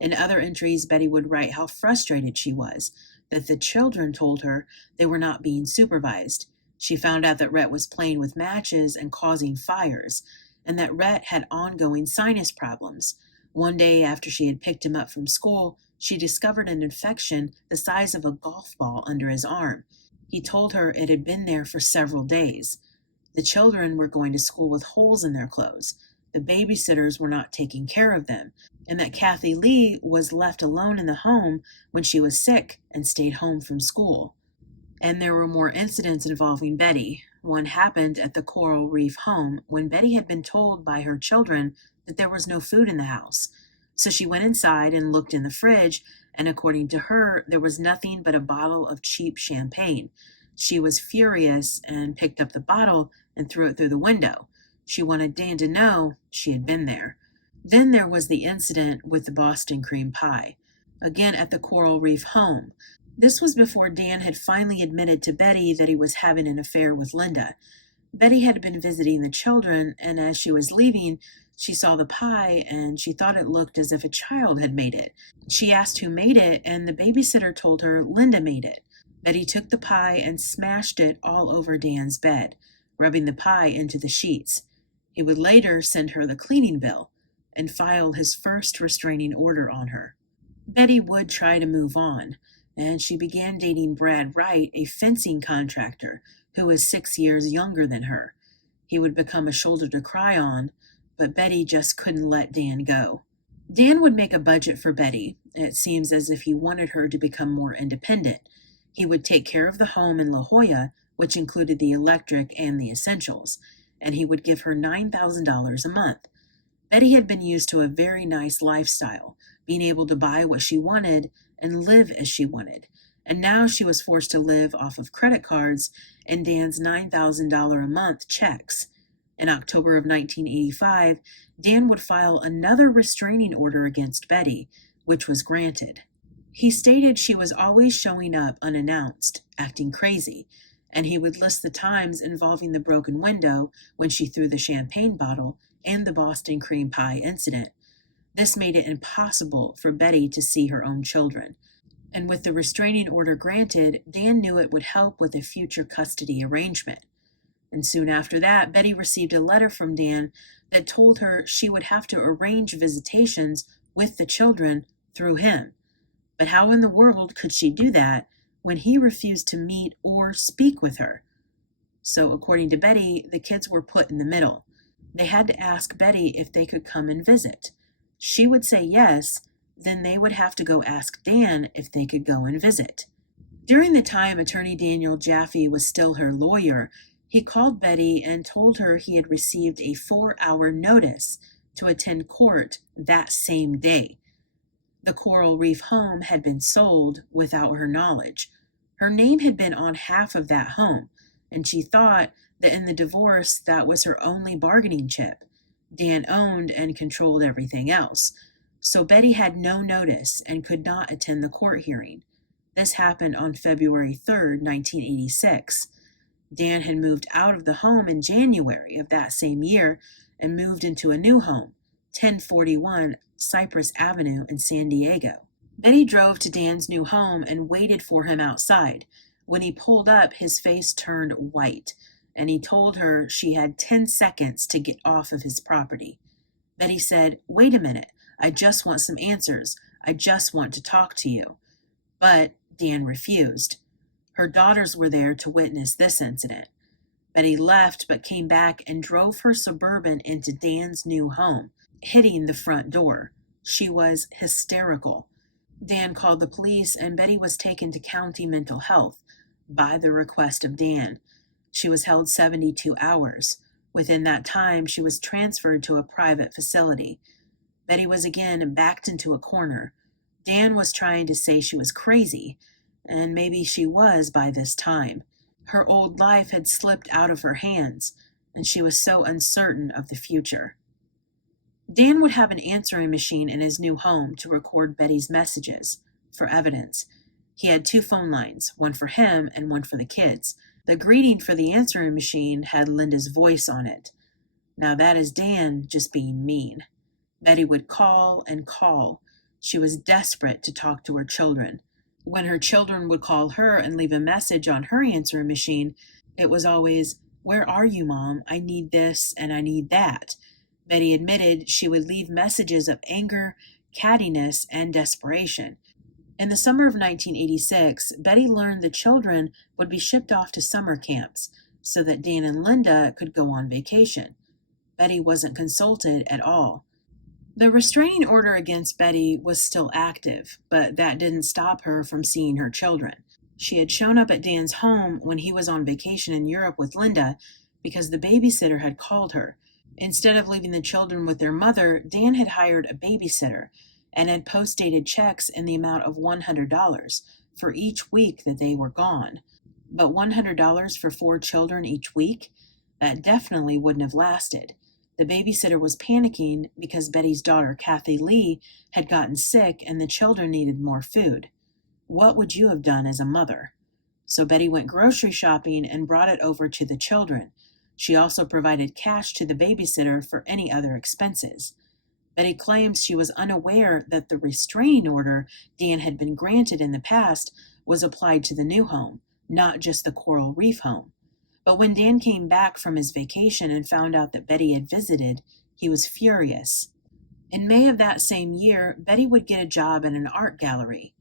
In other entries, Betty would write how frustrated she was, that the children told her they were not being supervised. She found out that Rhett was playing with matches and causing fires, and that Rhett had ongoing sinus problems. One day after she had picked him up from school, she discovered an infection the size of a golf ball under his arm. He told her it had been there for several days. The children were going to school with holes in their clothes. The babysitters were not taking care of them, and that Kathy Lee was left alone in the home when she was sick and stayed home from school. And there were more incidents involving Betty. One happened at the Coral Reef home when Betty had been told by her children that there was no food in the house. So she went inside and looked in the fridge, and according to her, there was nothing but a bottle of cheap champagne. She was furious and picked up the bottle and threw it through the window. She wanted Dan to know she had been there. Then there was the incident with the Boston cream pie, again at the Coral Reef home. This was before Dan had finally admitted to Betty that he was having an affair with Linda. Betty had been visiting the children, and as she was leaving, she saw the pie and she thought it looked as if a child had made it. She asked who made it, and the babysitter told her Linda made it. Betty took the pie and smashed it all over Dan's bed, rubbing the pie into the sheets. He would later send her the cleaning bill and file his first restraining order on her. Betty would try to move on, and she began dating Brad Wright, a fencing contractor who was 6 years younger than her. He would become a shoulder to cry on, but Betty just couldn't let Dan go. Dan would make a budget for Betty. It seems as if he wanted her to become more independent. He would take care of the home in La Jolla which included the electric and the essentials, and he would give her $9,000 a month. Betty had been used to a very nice lifestyle, being able to buy what she wanted and live as she wanted, and now she was forced to live off of credit cards and Dan's $9,000 a month checks. In October of 1985, Dan would file another restraining order against Betty, which was granted. He stated she was always showing up unannounced, acting crazy, and he would list the times involving the broken window when she threw the champagne bottle and the Boston cream pie incident. This made it impossible for Betty to see her own children. And with the restraining order granted, Dan knew it would help with a future custody arrangement. And soon after that, Betty received a letter from Dan that told her she would have to arrange visitations with the children through him. But how in the world could she do that when he refused to meet or speak with her? So, according to Betty, the kids were put in the middle. They had to ask Betty if they could come and visit. She would say yes, then they would have to go ask Dan if they could go and visit. During the time Attorney Daniel Jaffe was still her lawyer, he called Betty and told her he had received a 4-hour notice to attend court that same day. The Coral Reef home had been sold without her knowledge. Her name had been on half of that home, and she thought that in the divorce that was her only bargaining chip. Dan owned and controlled everything else. So Betty had no notice and could not attend the court hearing. This happened on February 3rd, 1986. Dan had moved out of the home in January of that same year and moved into a new home, 1041 Cypress Avenue in San Diego. Betty drove to Dan's new home and waited for him outside. When he pulled up, his face turned white, and he told her she had 10 seconds to get off of his property. Betty said, "Wait a minute, I just want some answers. I just want to talk to you." But Dan refused. Her daughters were there to witness this incident. Betty left but came back and drove her Suburban into Dan's new home, hitting the front door. She was hysterical. Dan called the police and Betty was taken to county mental health by the request of Dan. She was held 72 hours. Within that time, she was transferred to a private facility. Betty was again backed into a corner. Dan was trying to say she was crazy, and maybe she was by this time. Her old life had slipped out of her hands, and she was so uncertain of the future. Dan would have an answering machine in his new home to record Betty's messages for evidence. He had 2 phone lines, one for him and one for the kids. The greeting for the answering machine had Linda's voice on it. Now that is Dan just being mean. Betty would call and call. She was desperate to talk to her children. When her children would call her and leave a message on her answering machine, it was always, "Where are you, Mom? I need this and I need that." Betty admitted she would leave messages of anger, cattiness, and desperation. In the summer of 1986, Betty learned the children would be shipped off to summer camps so that Dan and Linda could go on vacation. Betty wasn't consulted at all. The restraining order against Betty was still active, but that didn't stop her from seeing her children. She had shown up at Dan's home when he was on vacation in Europe with Linda because the babysitter had called her. Instead of leaving the children with their mother, Dan had hired a babysitter and had post-dated checks in the amount of $100 for each week that they were gone. But $100 for 4 children each week? That definitely wouldn't have lasted. The babysitter was panicking because Betty's daughter, Kathy Lee, had gotten sick and the children needed more food. What would you have done as a mother? So Betty went grocery shopping and brought it over to the children. She also provided cash to the babysitter for any other expenses. Betty claims she was unaware that the restraining order Dan had been granted in the past was applied to the new home, not just the Coral Reef home. But when Dan came back from his vacation and found out that Betty had visited, he was furious. In May of that same year, Betty would get a job in an art gallery,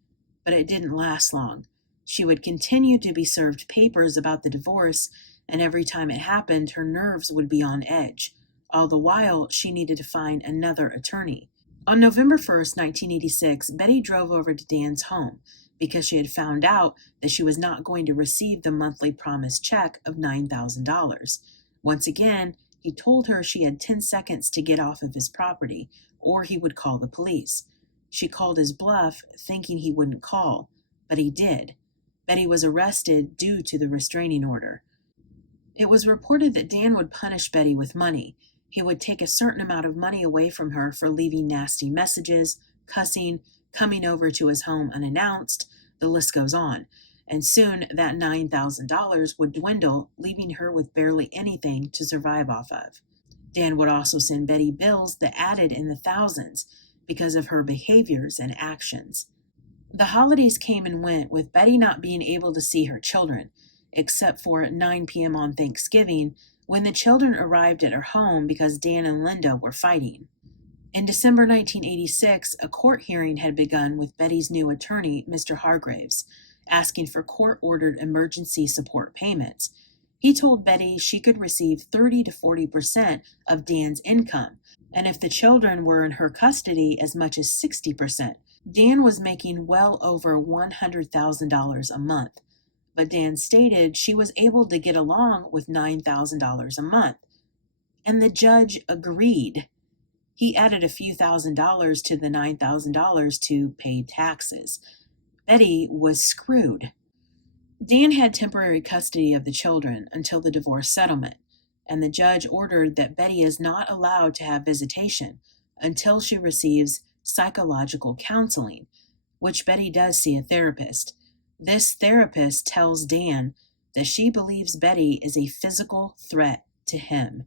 but it didn't last long. She would continue to be served papers about the divorce, and every time it happened, her nerves would be on edge. All the while, she needed to find another attorney. On November 1st, 1986, Betty drove over to Dan's home because she had found out that she was not going to receive the monthly promised check of $9,000. Once again, he told her she had 10 seconds to get off of his property, or he would call the police. She called his bluff, thinking he wouldn't call, but he did. Betty was arrested due to the restraining order. It was reported that Dan would punish Betty with money. He would take a certain amount of money away from her for leaving nasty messages, cussing, coming over to his home unannounced, the list goes on. And soon that $9,000 would dwindle, leaving her with barely anything to survive off of. Dan would also send Betty bills that added in the thousands because of her behaviors and actions. The holidays came and went with Betty not being able to see her children, except for at 9 p.m. on Thanksgiving, when the children arrived at her home because Dan and Linda were fighting. In December 1986, a court hearing had begun with Betty's new attorney, Mr. Hargraves, asking for court-ordered emergency support payments. He told Betty she could receive 30 to 40% of Dan's income, and if the children were in her custody, as much as 60%. Dan was making well over $100,000 a month, but Dan stated she was able to get along with $9,000 a month, and the judge agreed. He added a few $1,000s to the $9,000 to pay taxes. Betty was screwed. Dan had temporary custody of the children until the divorce settlement, and the judge ordered that Betty is not allowed to have visitation until she receives psychological counseling, which Betty does see a therapist. This therapist tells Dan that she believes Betty is a physical threat to him.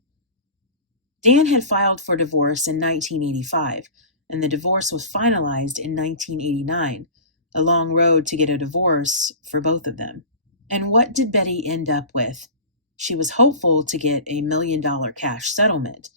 Dan had filed for divorce in 1985, and the divorce was finalized in 1989, a long road to get a divorce for both of them. And what did Betty end up with? She was hopeful to get a $1 million cash settlement.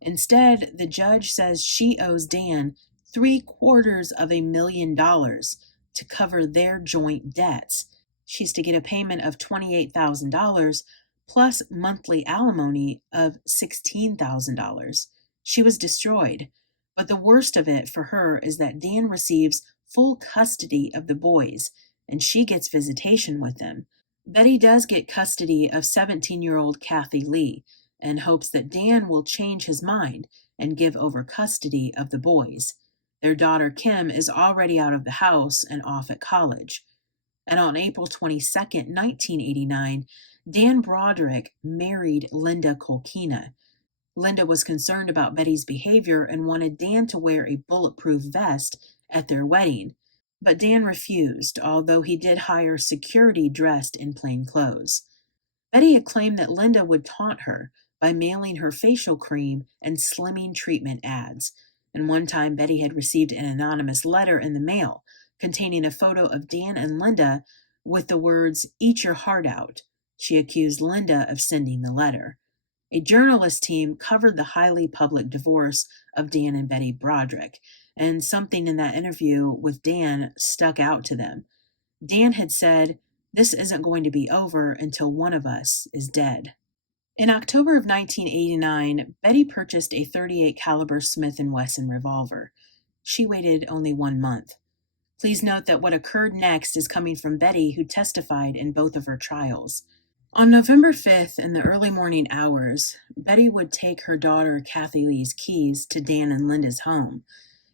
Instead, the judge says she owes Dan $750,000 to cover their joint debts. She's to get a payment of $28,000 plus monthly alimony of $16,000. She was destroyed. But the worst of it for her is that Dan receives full custody of the boys, and she gets visitation with them. Betty does get custody of 17-year-old Kathy Lee and hopes that Dan will change his mind and give over custody of the boys. Their daughter Kim is already out of the house and off at college. And on April 22, 1989, Dan Broderick married Linda Kolkina. Linda was concerned about Betty's behavior and wanted Dan to wear a bulletproof vest at their wedding, but Dan refused, although he did hire security dressed in plain clothes. Betty had claimed that Linda would taunt her by mailing her facial cream and slimming treatment ads, and one time Betty had received an anonymous letter in the mail containing a photo of Dan and Linda with the words, "Eat your heart out." She accused Linda of sending the letter. A journalist team covered the highly public divorce of Dan and Betty Broderick, and something in that interview with Dan stuck out to them. Dan had said, "This isn't going to be over until one of us is dead." In October of 1989, Betty purchased a .38 caliber Smith & Wesson revolver. She waited only 1 month. Please note that what occurred next is coming from Betty, who testified in both of her trials. On November 5th, in the early morning hours, Betty would take her daughter Kathy Lee's keys to Dan and Linda's home.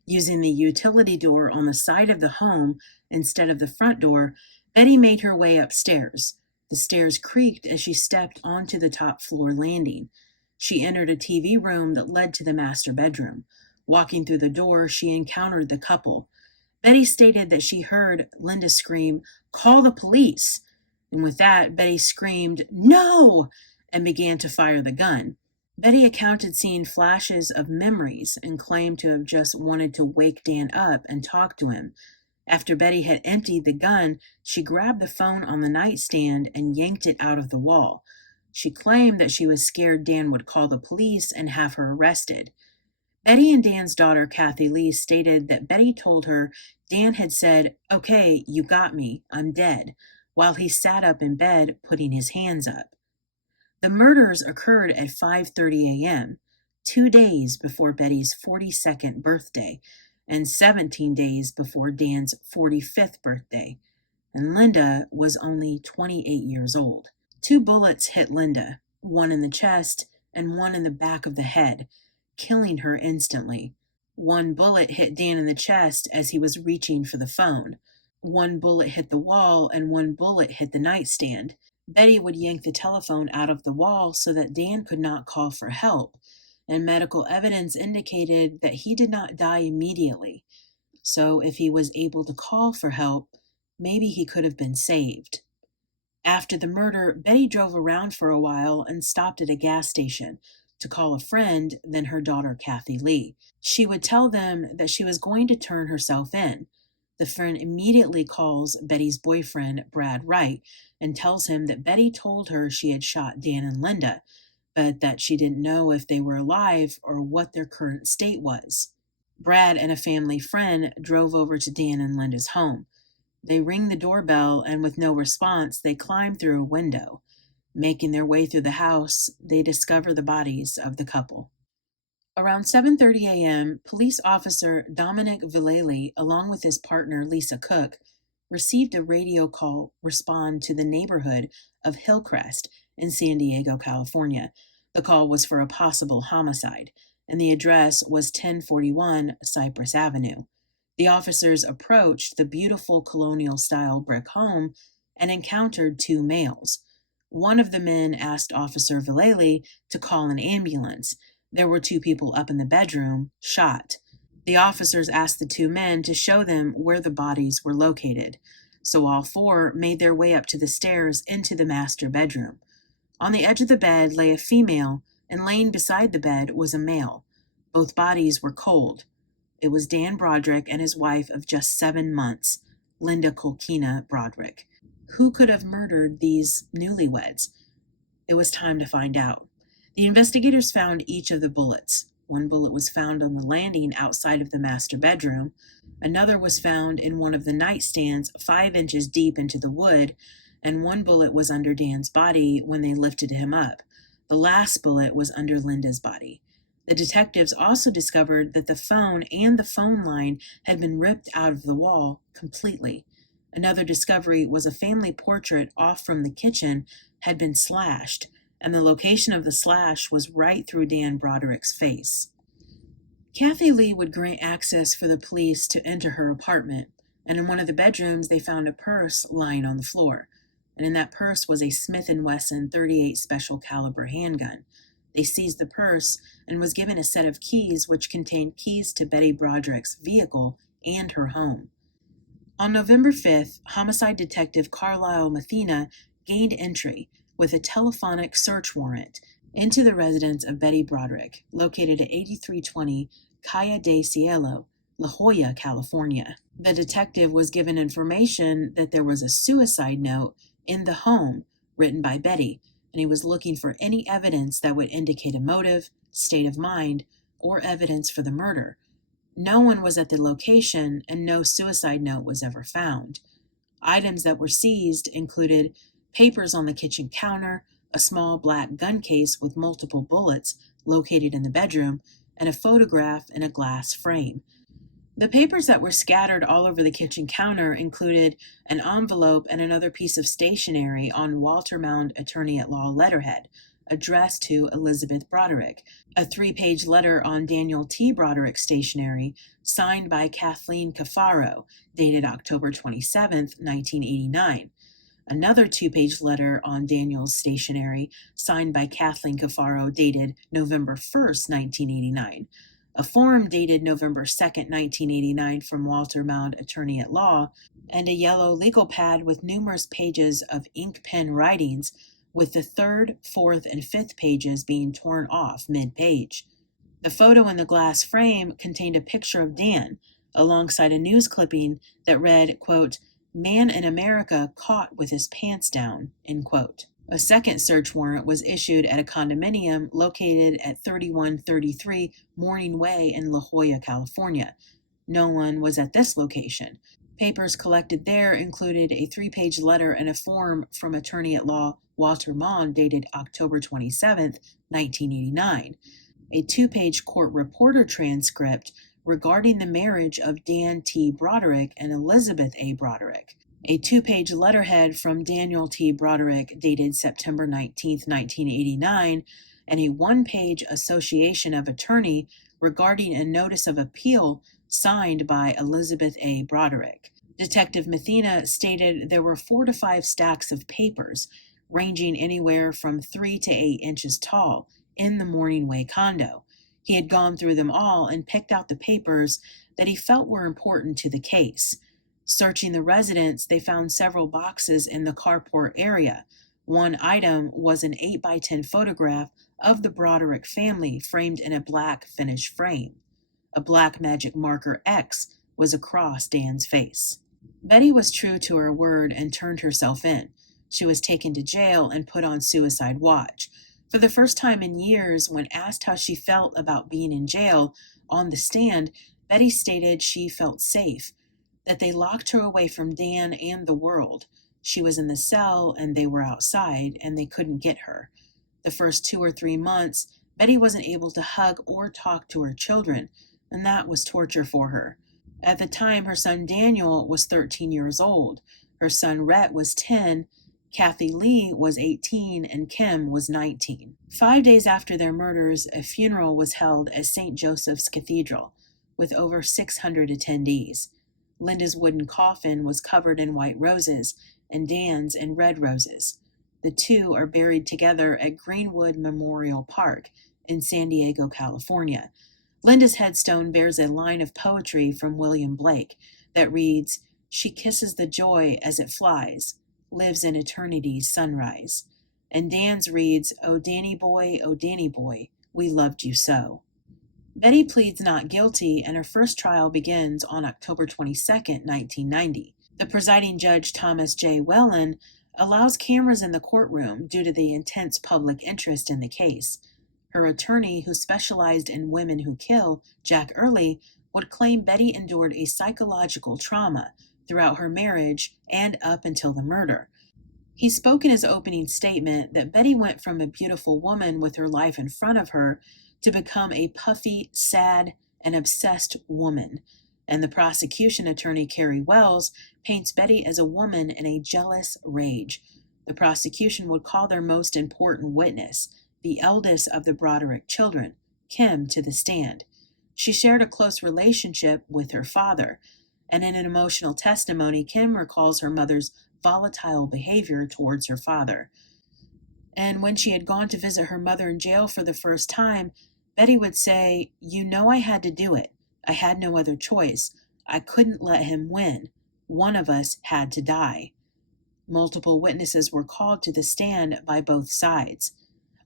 Using the utility door on the side of the home instead of the front door, Betty made her way upstairs. The stairs creaked as she stepped onto the top floor landing. She entered a TV room that led to the master bedroom. Walking through the door, she encountered the couple. Betty stated that she heard Linda scream, "Call the police!" And with that, Betty screamed, "No!" and began to fire the gun. Betty accounted seeing flashes of memories and claimed to have just wanted to wake Dan up and talk to him. After Betty had emptied the gun, she grabbed the phone on the nightstand and yanked it out of the wall. She claimed that she was scared Dan would call the police and have her arrested. Betty and Dan's daughter, Kathy Lee, stated that Betty told her Dan had said, "Okay, you got me, I'm dead," while he sat up in bed, putting his hands up. The murders occurred at 5:30 a.m., 2 days before Betty's 42nd birthday, and 17 days before Dan's 45th birthday, and Linda was only 28 years old. 2 bullets hit Linda, one in the chest and one in the back of the head, killing her instantly. 1 bullet hit Dan in the chest as he was reaching for the phone. 1 bullet hit the wall and 1 bullet hit the nightstand. Betty would yank the telephone out of the wall so that Dan could not call for help, and medical evidence indicated that he did not die immediately. So if he was able to call for help, maybe he could have been saved. After the murder, Betty drove around for a while and stopped at a gas station to call a friend, then her daughter Kathy Lee. She would tell them that she was going to turn herself in. The friend immediately calls Betty's boyfriend, Brad Wright, and tells him that Betty told her she had shot Dan and Linda, but that she didn't know if they were alive or what their current state was. Brad and a family friend drove over to Dan and Linda's home. They ring the doorbell, and with no response, they climb through a window. Making their way through the house, they discover the bodies of the couple. Around 7:30 a.m., police officer Dominic Villele, along with his partner Lisa Cook, received a radio call respond to the neighborhood of Hillcrest in San Diego, California. The call was for a possible homicide, and the address was 1041 Cypress Avenue. The officers approached the beautiful colonial-style brick home and encountered 2 males. One of the men asked Officer Villele to call an ambulance. There were 2 people up in the bedroom, shot. The officers asked the 2 men to show them where the bodies were located, so all 4 made their way up to the stairs into the master bedroom. On the edge of the bed lay a female, and laying beside the bed was a male. Both bodies were cold. It was Dan Broderick and his wife of just 7 months, Linda Colkina Broderick. Who could have murdered these newlyweds? It was time to find out. The investigators found each of the bullets. 1 bullet was found on the landing outside of the master bedroom. Another was found in one of the nightstands 5 inches deep into the wood, and 1 bullet was under Dan's body when they lifted him up. The last bullet was under Linda's body. The detectives also discovered that the phone and the phone line had been ripped out of the wall completely. Another discovery was a family portrait off from the kitchen had been slashed, and the location of the slash was right through Dan Broderick's face. Kathy Lee would grant access for the police to enter her apartment, and in one of the bedrooms they found a purse lying on the floor, and in that purse was a Smith & Wesson .38 special caliber handgun. They seized the purse and was given a set of keys which contained keys to Betty Broderick's vehicle and her home. On November 5th, homicide detective Carlisle Mathena gained entry with a telephonic search warrant into the residence of Betty Broderick, located at 8320 Calle de Cielo, La Jolla, California. The detective was given information that there was a suicide note in the home written by Betty, and he was looking for any evidence that would indicate a motive, state of mind, or evidence for the murder. No one was at the location, and no suicide note was ever found. Items that were seized included papers on the kitchen counter, a small black gun case with multiple bullets located in the bedroom, and a photograph in a glass frame. The papers that were scattered all over the kitchen counter included an envelope and another piece of stationery on Walter Mound attorney-at-law letterhead, addressed to Elizabeth Broderick, a 3-page letter on Daniel T. Broderick stationery signed by Kathleen Cafaro, dated October 27, 1989. Another 2-page letter on Daniel's stationery signed by Kathleen Cafaro, dated November 1, 1989. A form dated November 2, 1989 from Walter Mound attorney-at-law, and a yellow legal pad with numerous pages of ink pen writings, with the 3rd, 4th, and 5th pages being torn off mid-page. The photo in the glass frame contained a picture of Dan, alongside a news clipping that read, quote, "Man in America caught with his pants down," end quote. A second search warrant was issued at a condominium located at 3133 Morning Way in La Jolla, California. No one was at this location. Papers collected there included a 3-page letter and a form from attorney-at-law Walter Mound dated October 27, 1989, a 2-page court reporter transcript regarding the marriage of Dan T. Broderick and Elizabeth A. Broderick. A 2-page letterhead from Daniel T. Broderick dated September 19, 1989, and a 1-page association of attorney regarding a notice of appeal signed by Elizabeth A. Broderick. Detective Mathena stated there were 4 to 5 stacks of papers, ranging anywhere from 3 to 8 inches tall, in the Morningway condo. He had gone through them all and picked out the papers that he felt were important to the case. Searching the residence, they found several boxes in the carport area. One item was an 8x10 photograph of the Broderick family framed in a black finish frame. A black magic marker X was across Dan's face. Betty was true to her word and turned herself in. She was taken to jail and put on suicide watch. For the first time in years, when asked how she felt about being in jail, on the stand, Betty stated she felt safe, that they locked her away from Dan and the world. She was in the cell and they were outside and they couldn't get her. The first 2 or 3 months, Betty wasn't able to hug or talk to her children, and that was torture for her. At the time, her son Daniel was 13 years old. Her son Rhett was 10, Kathy Lee was 18, and Kim was 19. 5 days after their murders, a funeral was held at St. Joseph's Cathedral, with over 600 attendees. Linda's wooden coffin was covered in white roses, and Dan's in red roses. The two are buried together at Greenwood Memorial Park in San Diego, California. Linda's headstone bears a line of poetry from William Blake that reads, "She kisses the joy as it flies, lives in eternity's sunrise." And Dan's reads, "Oh Danny boy, we loved you so." Betty pleads not guilty, and her first trial begins on October 22, 1990. The presiding judge, Thomas J. Whelan, allows cameras in the courtroom due to the intense public interest in the case. Her attorney, who specialized in women who kill, Jack Early, would claim Betty endured a psychological trauma throughout her marriage and up until the murder. He spoke in his opening statement that Betty went from a beautiful woman with her life in front of her to become a puffy, sad, and obsessed woman. And the prosecution attorney, Carrie Wells, paints Betty as a woman in a jealous rage. The prosecution would call their most important witness, the eldest of the Broderick children, Kim, to the stand. She shared a close relationship with her father, and in an emotional testimony, Kim recalls her mother's volatile behavior towards her father. And when she had gone to visit her mother in jail for the first time, Betty would say, "You know I had to do it. I had no other choice. I couldn't let him win. One of us had to die." Multiple witnesses were called to the stand by both sides.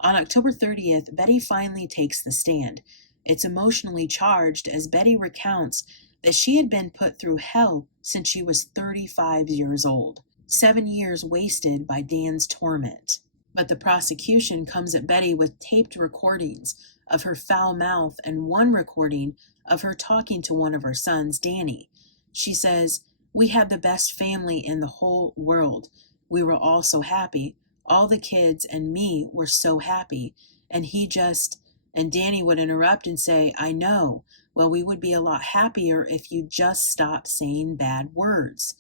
On October 30th, Betty finally takes the stand. It's emotionally charged as Betty recounts that she had been put through hell since she was 35 years old. 7 years wasted by Dan's torment. But the prosecution comes at Betty with taped recordings of her foul mouth and one recording of her talking to one of her sons, Danny. She says, "We had the best family in the whole world. We were all so happy. All the kids and me were so happy. And he just..." And Danny would interrupt and say, "I know. Well, we would be a lot happier if you just stopped saying bad words."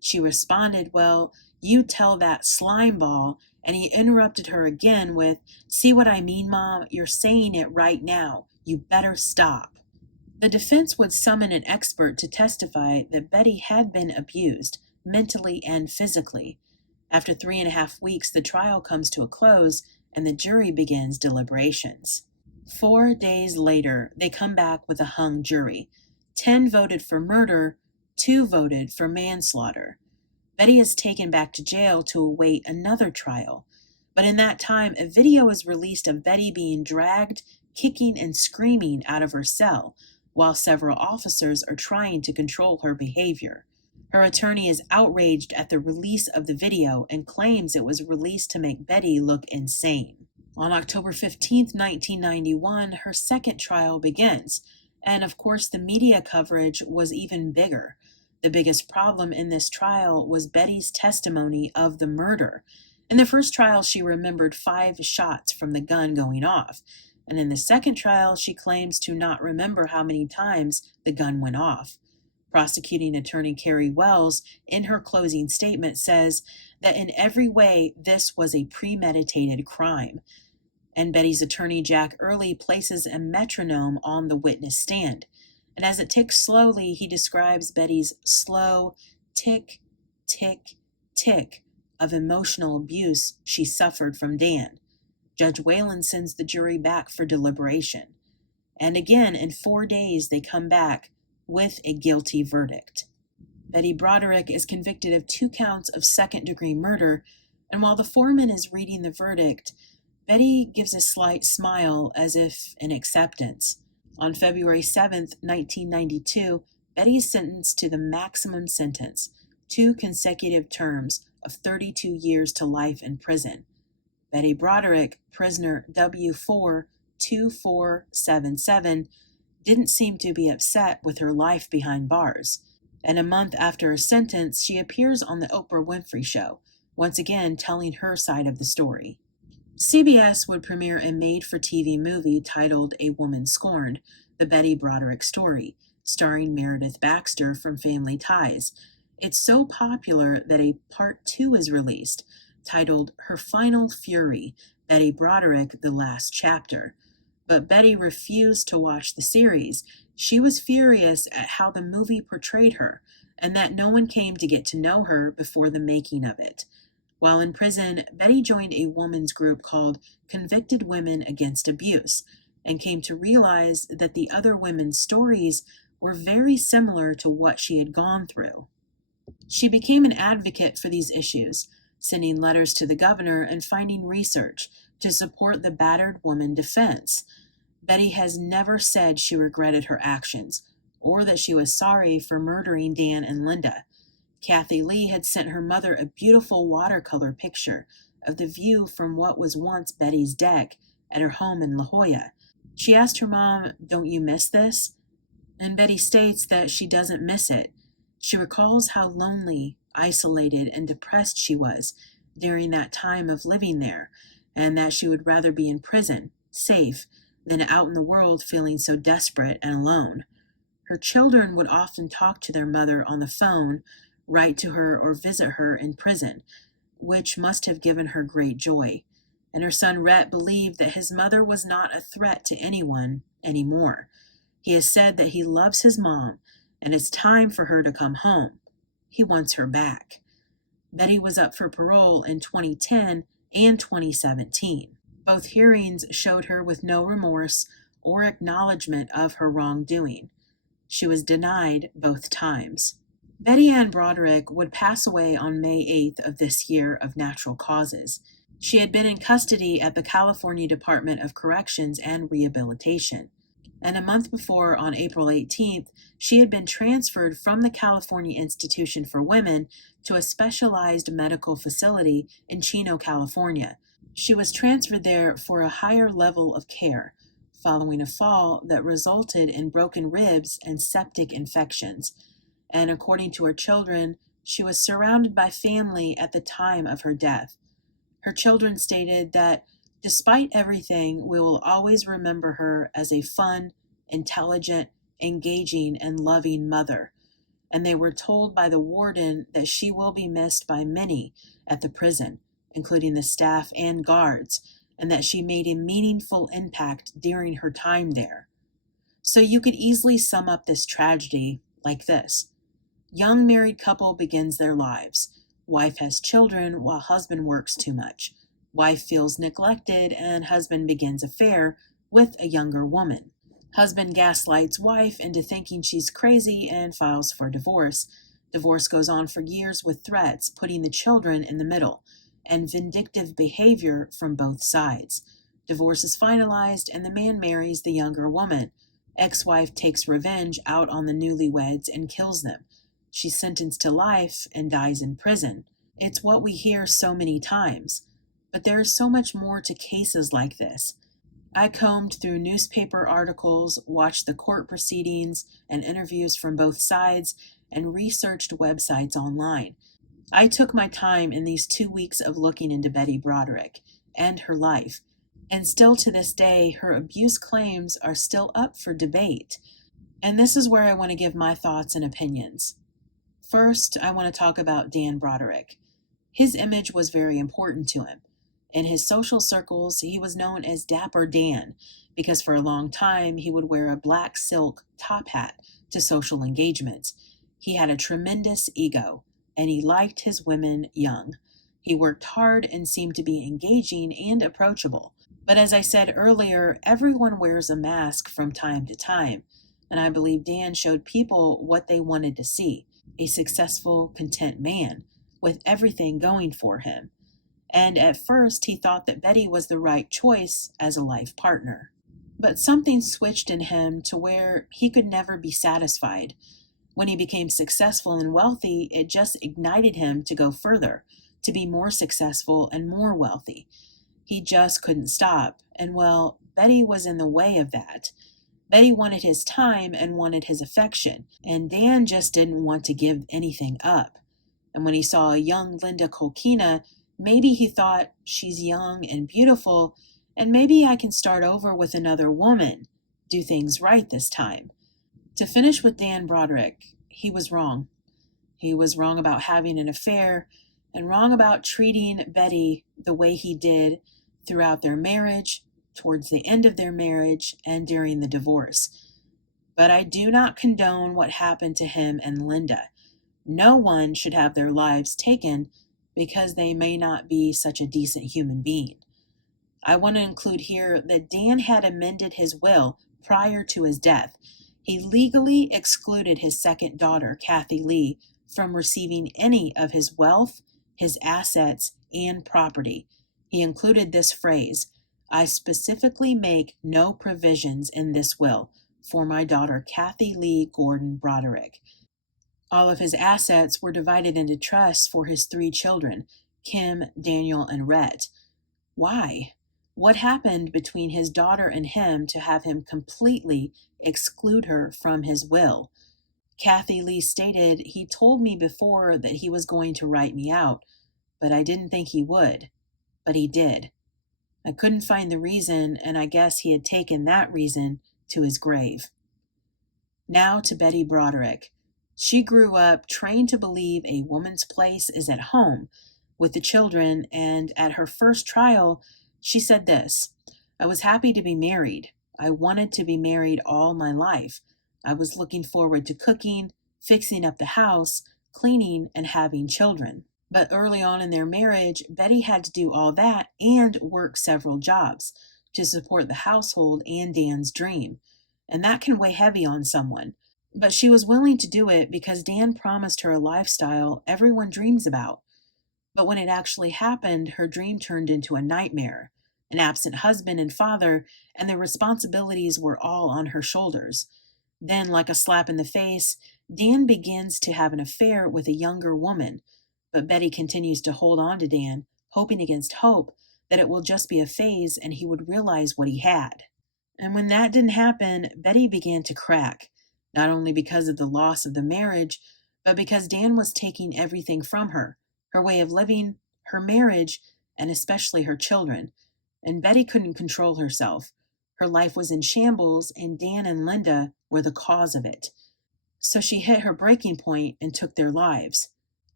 She responded, "Well, you tell that slime ball." And he interrupted her again with, "See what I mean, Mom? You're saying it right now. You better stop." The defense would summon an expert to testify that Betty had been abused, mentally and physically. After 3.5 weeks, the trial comes to a close and the jury begins deliberations. 4 days later, they come back with a hung jury. 10 voted for murder, 2 voted for manslaughter. Betty is taken back to jail to await another trial. But in that time, a video is released of Betty being dragged, kicking and screaming out of her cell, while several officers are trying to control her behavior. Her attorney is outraged at the release of the video and claims it was released to make Betty look insane. On October 15, 1991, her second trial begins, and of course the media coverage was even bigger. The biggest problem in this trial was Betty's testimony of the murder. In the first trial, she remembered 5 shots from the gun going off. and in the second trial, she claims to not remember how many times the gun went off. Prosecuting attorney Carrie Wells, in her closing statement, says that in every way this was a premeditated crime. And Betty's attorney Jack Early places a metronome on the witness stand. And as it ticks slowly, he describes Betty's slow tick, tick, tick of emotional abuse she suffered from Dan. Judge Whalen sends the jury back for deliberation. And again, in 4 days, they come back with a guilty verdict. Betty Broderick is convicted of 2 counts of second-degree murder, and while the foreman is reading the verdict, Betty gives a slight smile as if in acceptance. On February 7, 1992, Betty is sentenced to the maximum sentence, 2 consecutive terms of 32 years to life in prison. Betty Broderick, prisoner W42477, didn't seem to be upset with her life behind bars. And a month after her sentence, she appears on the Oprah Winfrey Show, once again telling her side of the story. CBS would premiere a made-for-TV movie titled A Woman Scorned, the Betty Broderick story, starring Meredith Baxter from Family Ties. It's so popular that a Part 2 is released, titled Her Final Fury, Betty Broderick, The Last Chapter. But Betty refused to watch the series. She was furious at how the movie portrayed her, and that no one came to get to know her before the making of it. While in prison, Betty joined a women's group called Convicted Women Against Abuse, and came to realize that the other women's stories were very similar to what she had gone through. She became an advocate for these issues, sending letters to the governor and finding research to support the battered woman defense. Betty has never said she regretted her actions, or that she was sorry for murdering Dan and Linda. Kathy Lee had sent her mother a beautiful watercolor picture of the view from what was once Betty's deck at her home in La Jolla. She asked her mom, "Don't you miss this?" And Betty states that she doesn't miss it. She recalls how lonely, isolated, and depressed she was during that time of living there, and that she would rather be in prison, safe, than out in the world feeling so desperate and alone. Her children would often talk to their mother on the phone, write to her, or visit her in prison, which must have given her great joy. And her son Rhett believed that his mother was not a threat to anyone anymore. He has said that he loves his mom, and it's time for her to come home. He wants her back. Betty was up for parole in 2010 and 2017. Both hearings showed her with no remorse or acknowledgement of her wrongdoing. She was denied both times. Betty Ann Broderick would pass away on May 8th of this year of natural causes. She had been in custody at the California Department of Corrections and Rehabilitation. And a month before, on April 18th, she had been transferred from the California Institution for Women to a specialized medical facility in Chino, California. She was transferred there for a higher level of care, following a fall that resulted in broken ribs and septic infections. And according to her children, she was surrounded by family at the time of her death. Her children stated that, "Despite everything, we will always remember her as a fun, intelligent, engaging, and loving mother." And they were told by the warden that she will be missed by many at the prison, including the staff and guards, and that she made a meaningful impact during her time there. So you could easily sum up this tragedy like this. Young married couple begins their lives. Wife has children while husband works too much. Wife feels neglected and husband begins affair with a younger woman. Husband gaslights wife into thinking she's crazy and files for divorce. Divorce goes on for years with threats, putting the children in the middle, and vindictive behavior from both sides. Divorce is finalized and the man marries the younger woman. Ex-wife takes revenge out on the newlyweds and kills them. She's sentenced to life and dies in prison. It's what we hear so many times. But there is so much more to cases like this. I combed through newspaper articles, watched the court proceedings and interviews from both sides, and researched websites online. I took my time in these 2 weeks of looking into Betty Broderick and her life, And still to this day, her abuse claims are still up for debate. And this is where I want to give my thoughts and opinions. First, I want to talk about Dan Broderick. His image was very important to him. In his social circles, he was known as Dapper Dan because for a long time he would wear a black silk top hat to social engagements. He had a tremendous ego, and he liked his women young. He worked hard and seemed to be engaging and approachable. But as I said earlier, everyone wears a mask from time to time, and I believe Dan showed people what they wanted to see: a successful, content man with everything going for him. And at first, he thought that Betty was the right choice as a life partner. But something switched in him to where he could never be satisfied. When he became successful and wealthy, it just ignited him to go further, to be more successful and more wealthy. He just couldn't stop. And well, Betty was in the way of that. Betty wanted his time and wanted his affection, and Dan just didn't want to give anything up. And when he saw a young Linda Kolkina, maybe he thought, she's young and beautiful, and maybe I can start over with another woman, do things right this time. To finish with Dan Broderick, he was wrong. He was wrong about having an affair and wrong about treating Betty the way he did throughout their marriage, towards the end of their marriage, and during the divorce. But I do not condone what happened to him and Linda. No one should have their lives taken because they may not be such a decent human being. I want to include here that Dan had amended his will prior to his death. He legally excluded his second daughter, Kathy Lee, from receiving any of his wealth, his assets, and property. He included this phrase: I specifically make no provisions in this will for my daughter, Kathy Lee Gordon Broderick. All of his assets were divided into trusts for his 3 children, Kim, Daniel, and Rhett. Why? What happened between his daughter and him to have him completely exclude her from his will? Kathy Lee stated, he told me before that he was going to write me out, but I didn't think he would. But he did. I couldn't find the reason, and I guess he had taken that reason to his grave. Now to Betty Broderick. She grew up trained to believe a woman's place is at home with the children, and at her first trial, she said this: I was happy to be married. I wanted to be married all my life. I was looking forward to cooking, fixing up the house, cleaning, and having children. But early on in their marriage, Betty had to do all that and work several jobs to support the household and Dan's dream. And that can weigh heavy on someone. But she was willing to do it because Dan promised her a lifestyle everyone dreams about. But when it actually happened, her dream turned into a nightmare. An absent husband and father, and the responsibilities were all on her shoulders. Then, like a slap in the face, Dan begins to have an affair with a younger woman. But Betty continues to hold on to Dan, hoping against hope that it will just be a phase and he would realize what he had. And when that didn't happen, Betty began to crack, not only because of the loss of the marriage, but because Dan was taking everything from her way of living, her marriage, and especially her children. And Betty couldn't control herself. Her life was in shambles, and Dan and Linda were the cause of it. So she hit her breaking point and took their lives.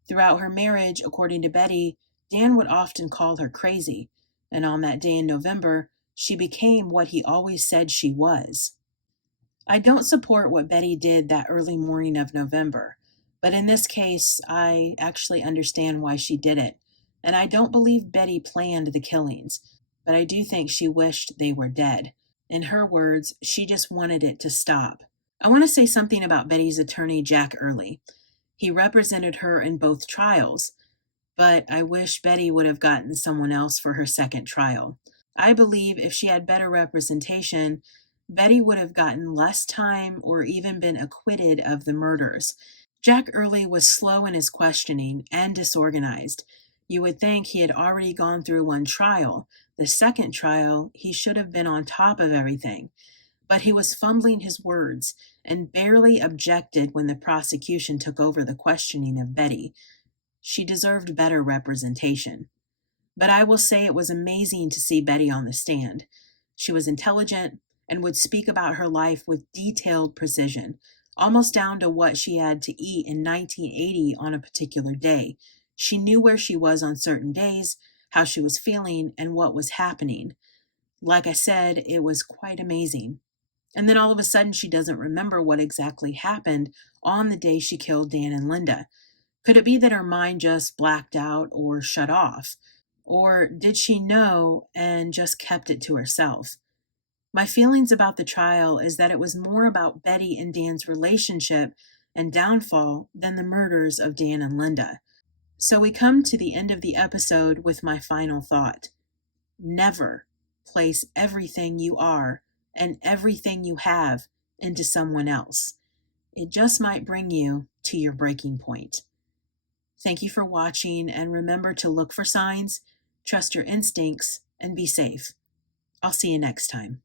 Throughout her marriage, according to Betty, Dan would often call her crazy, and on that day in November, she became what he always said she was. I don't support what Betty did that early morning of November, but in this case, I actually understand why she did it, and I don't believe Betty planned the killings, but I do think she wished they were dead. In her words, she just wanted it to stop. I want to say something about Betty's attorney, Jack Early. He represented her in both trials, but I wish Betty would have gotten someone else for her second trial. I believe if she had better representation, Betty would have gotten less time or even been acquitted of the murders. Jack Early was slow in his questioning and disorganized. You would think he had already gone through one trial. The second trial, he should have been on top of everything. But he was fumbling his words and barely objected when the prosecution took over the questioning of Betty. She deserved better representation. But I will say it was amazing to see Betty on the stand. She was intelligent and would speak about her life with detailed precision, almost down to what she had to eat in 1980 on a particular day. She knew where she was on certain days, how she was feeling, and what was happening. Like I said, it was quite amazing. And then all of a sudden, she doesn't remember what exactly happened on the day she killed Dan and Linda. Could it be that her mind just blacked out or shut off? Or did she know and just kept it to herself? My feelings about the trial is that it was more about Betty and Dan's relationship and downfall than the murders of Dan and Linda. So we come to the end of the episode with my final thought. Never place everything you are and everything you have into someone else. It just might bring you to your breaking point. Thank you for watching, and remember to look for signs, trust your instincts, and be safe. I'll see you next time.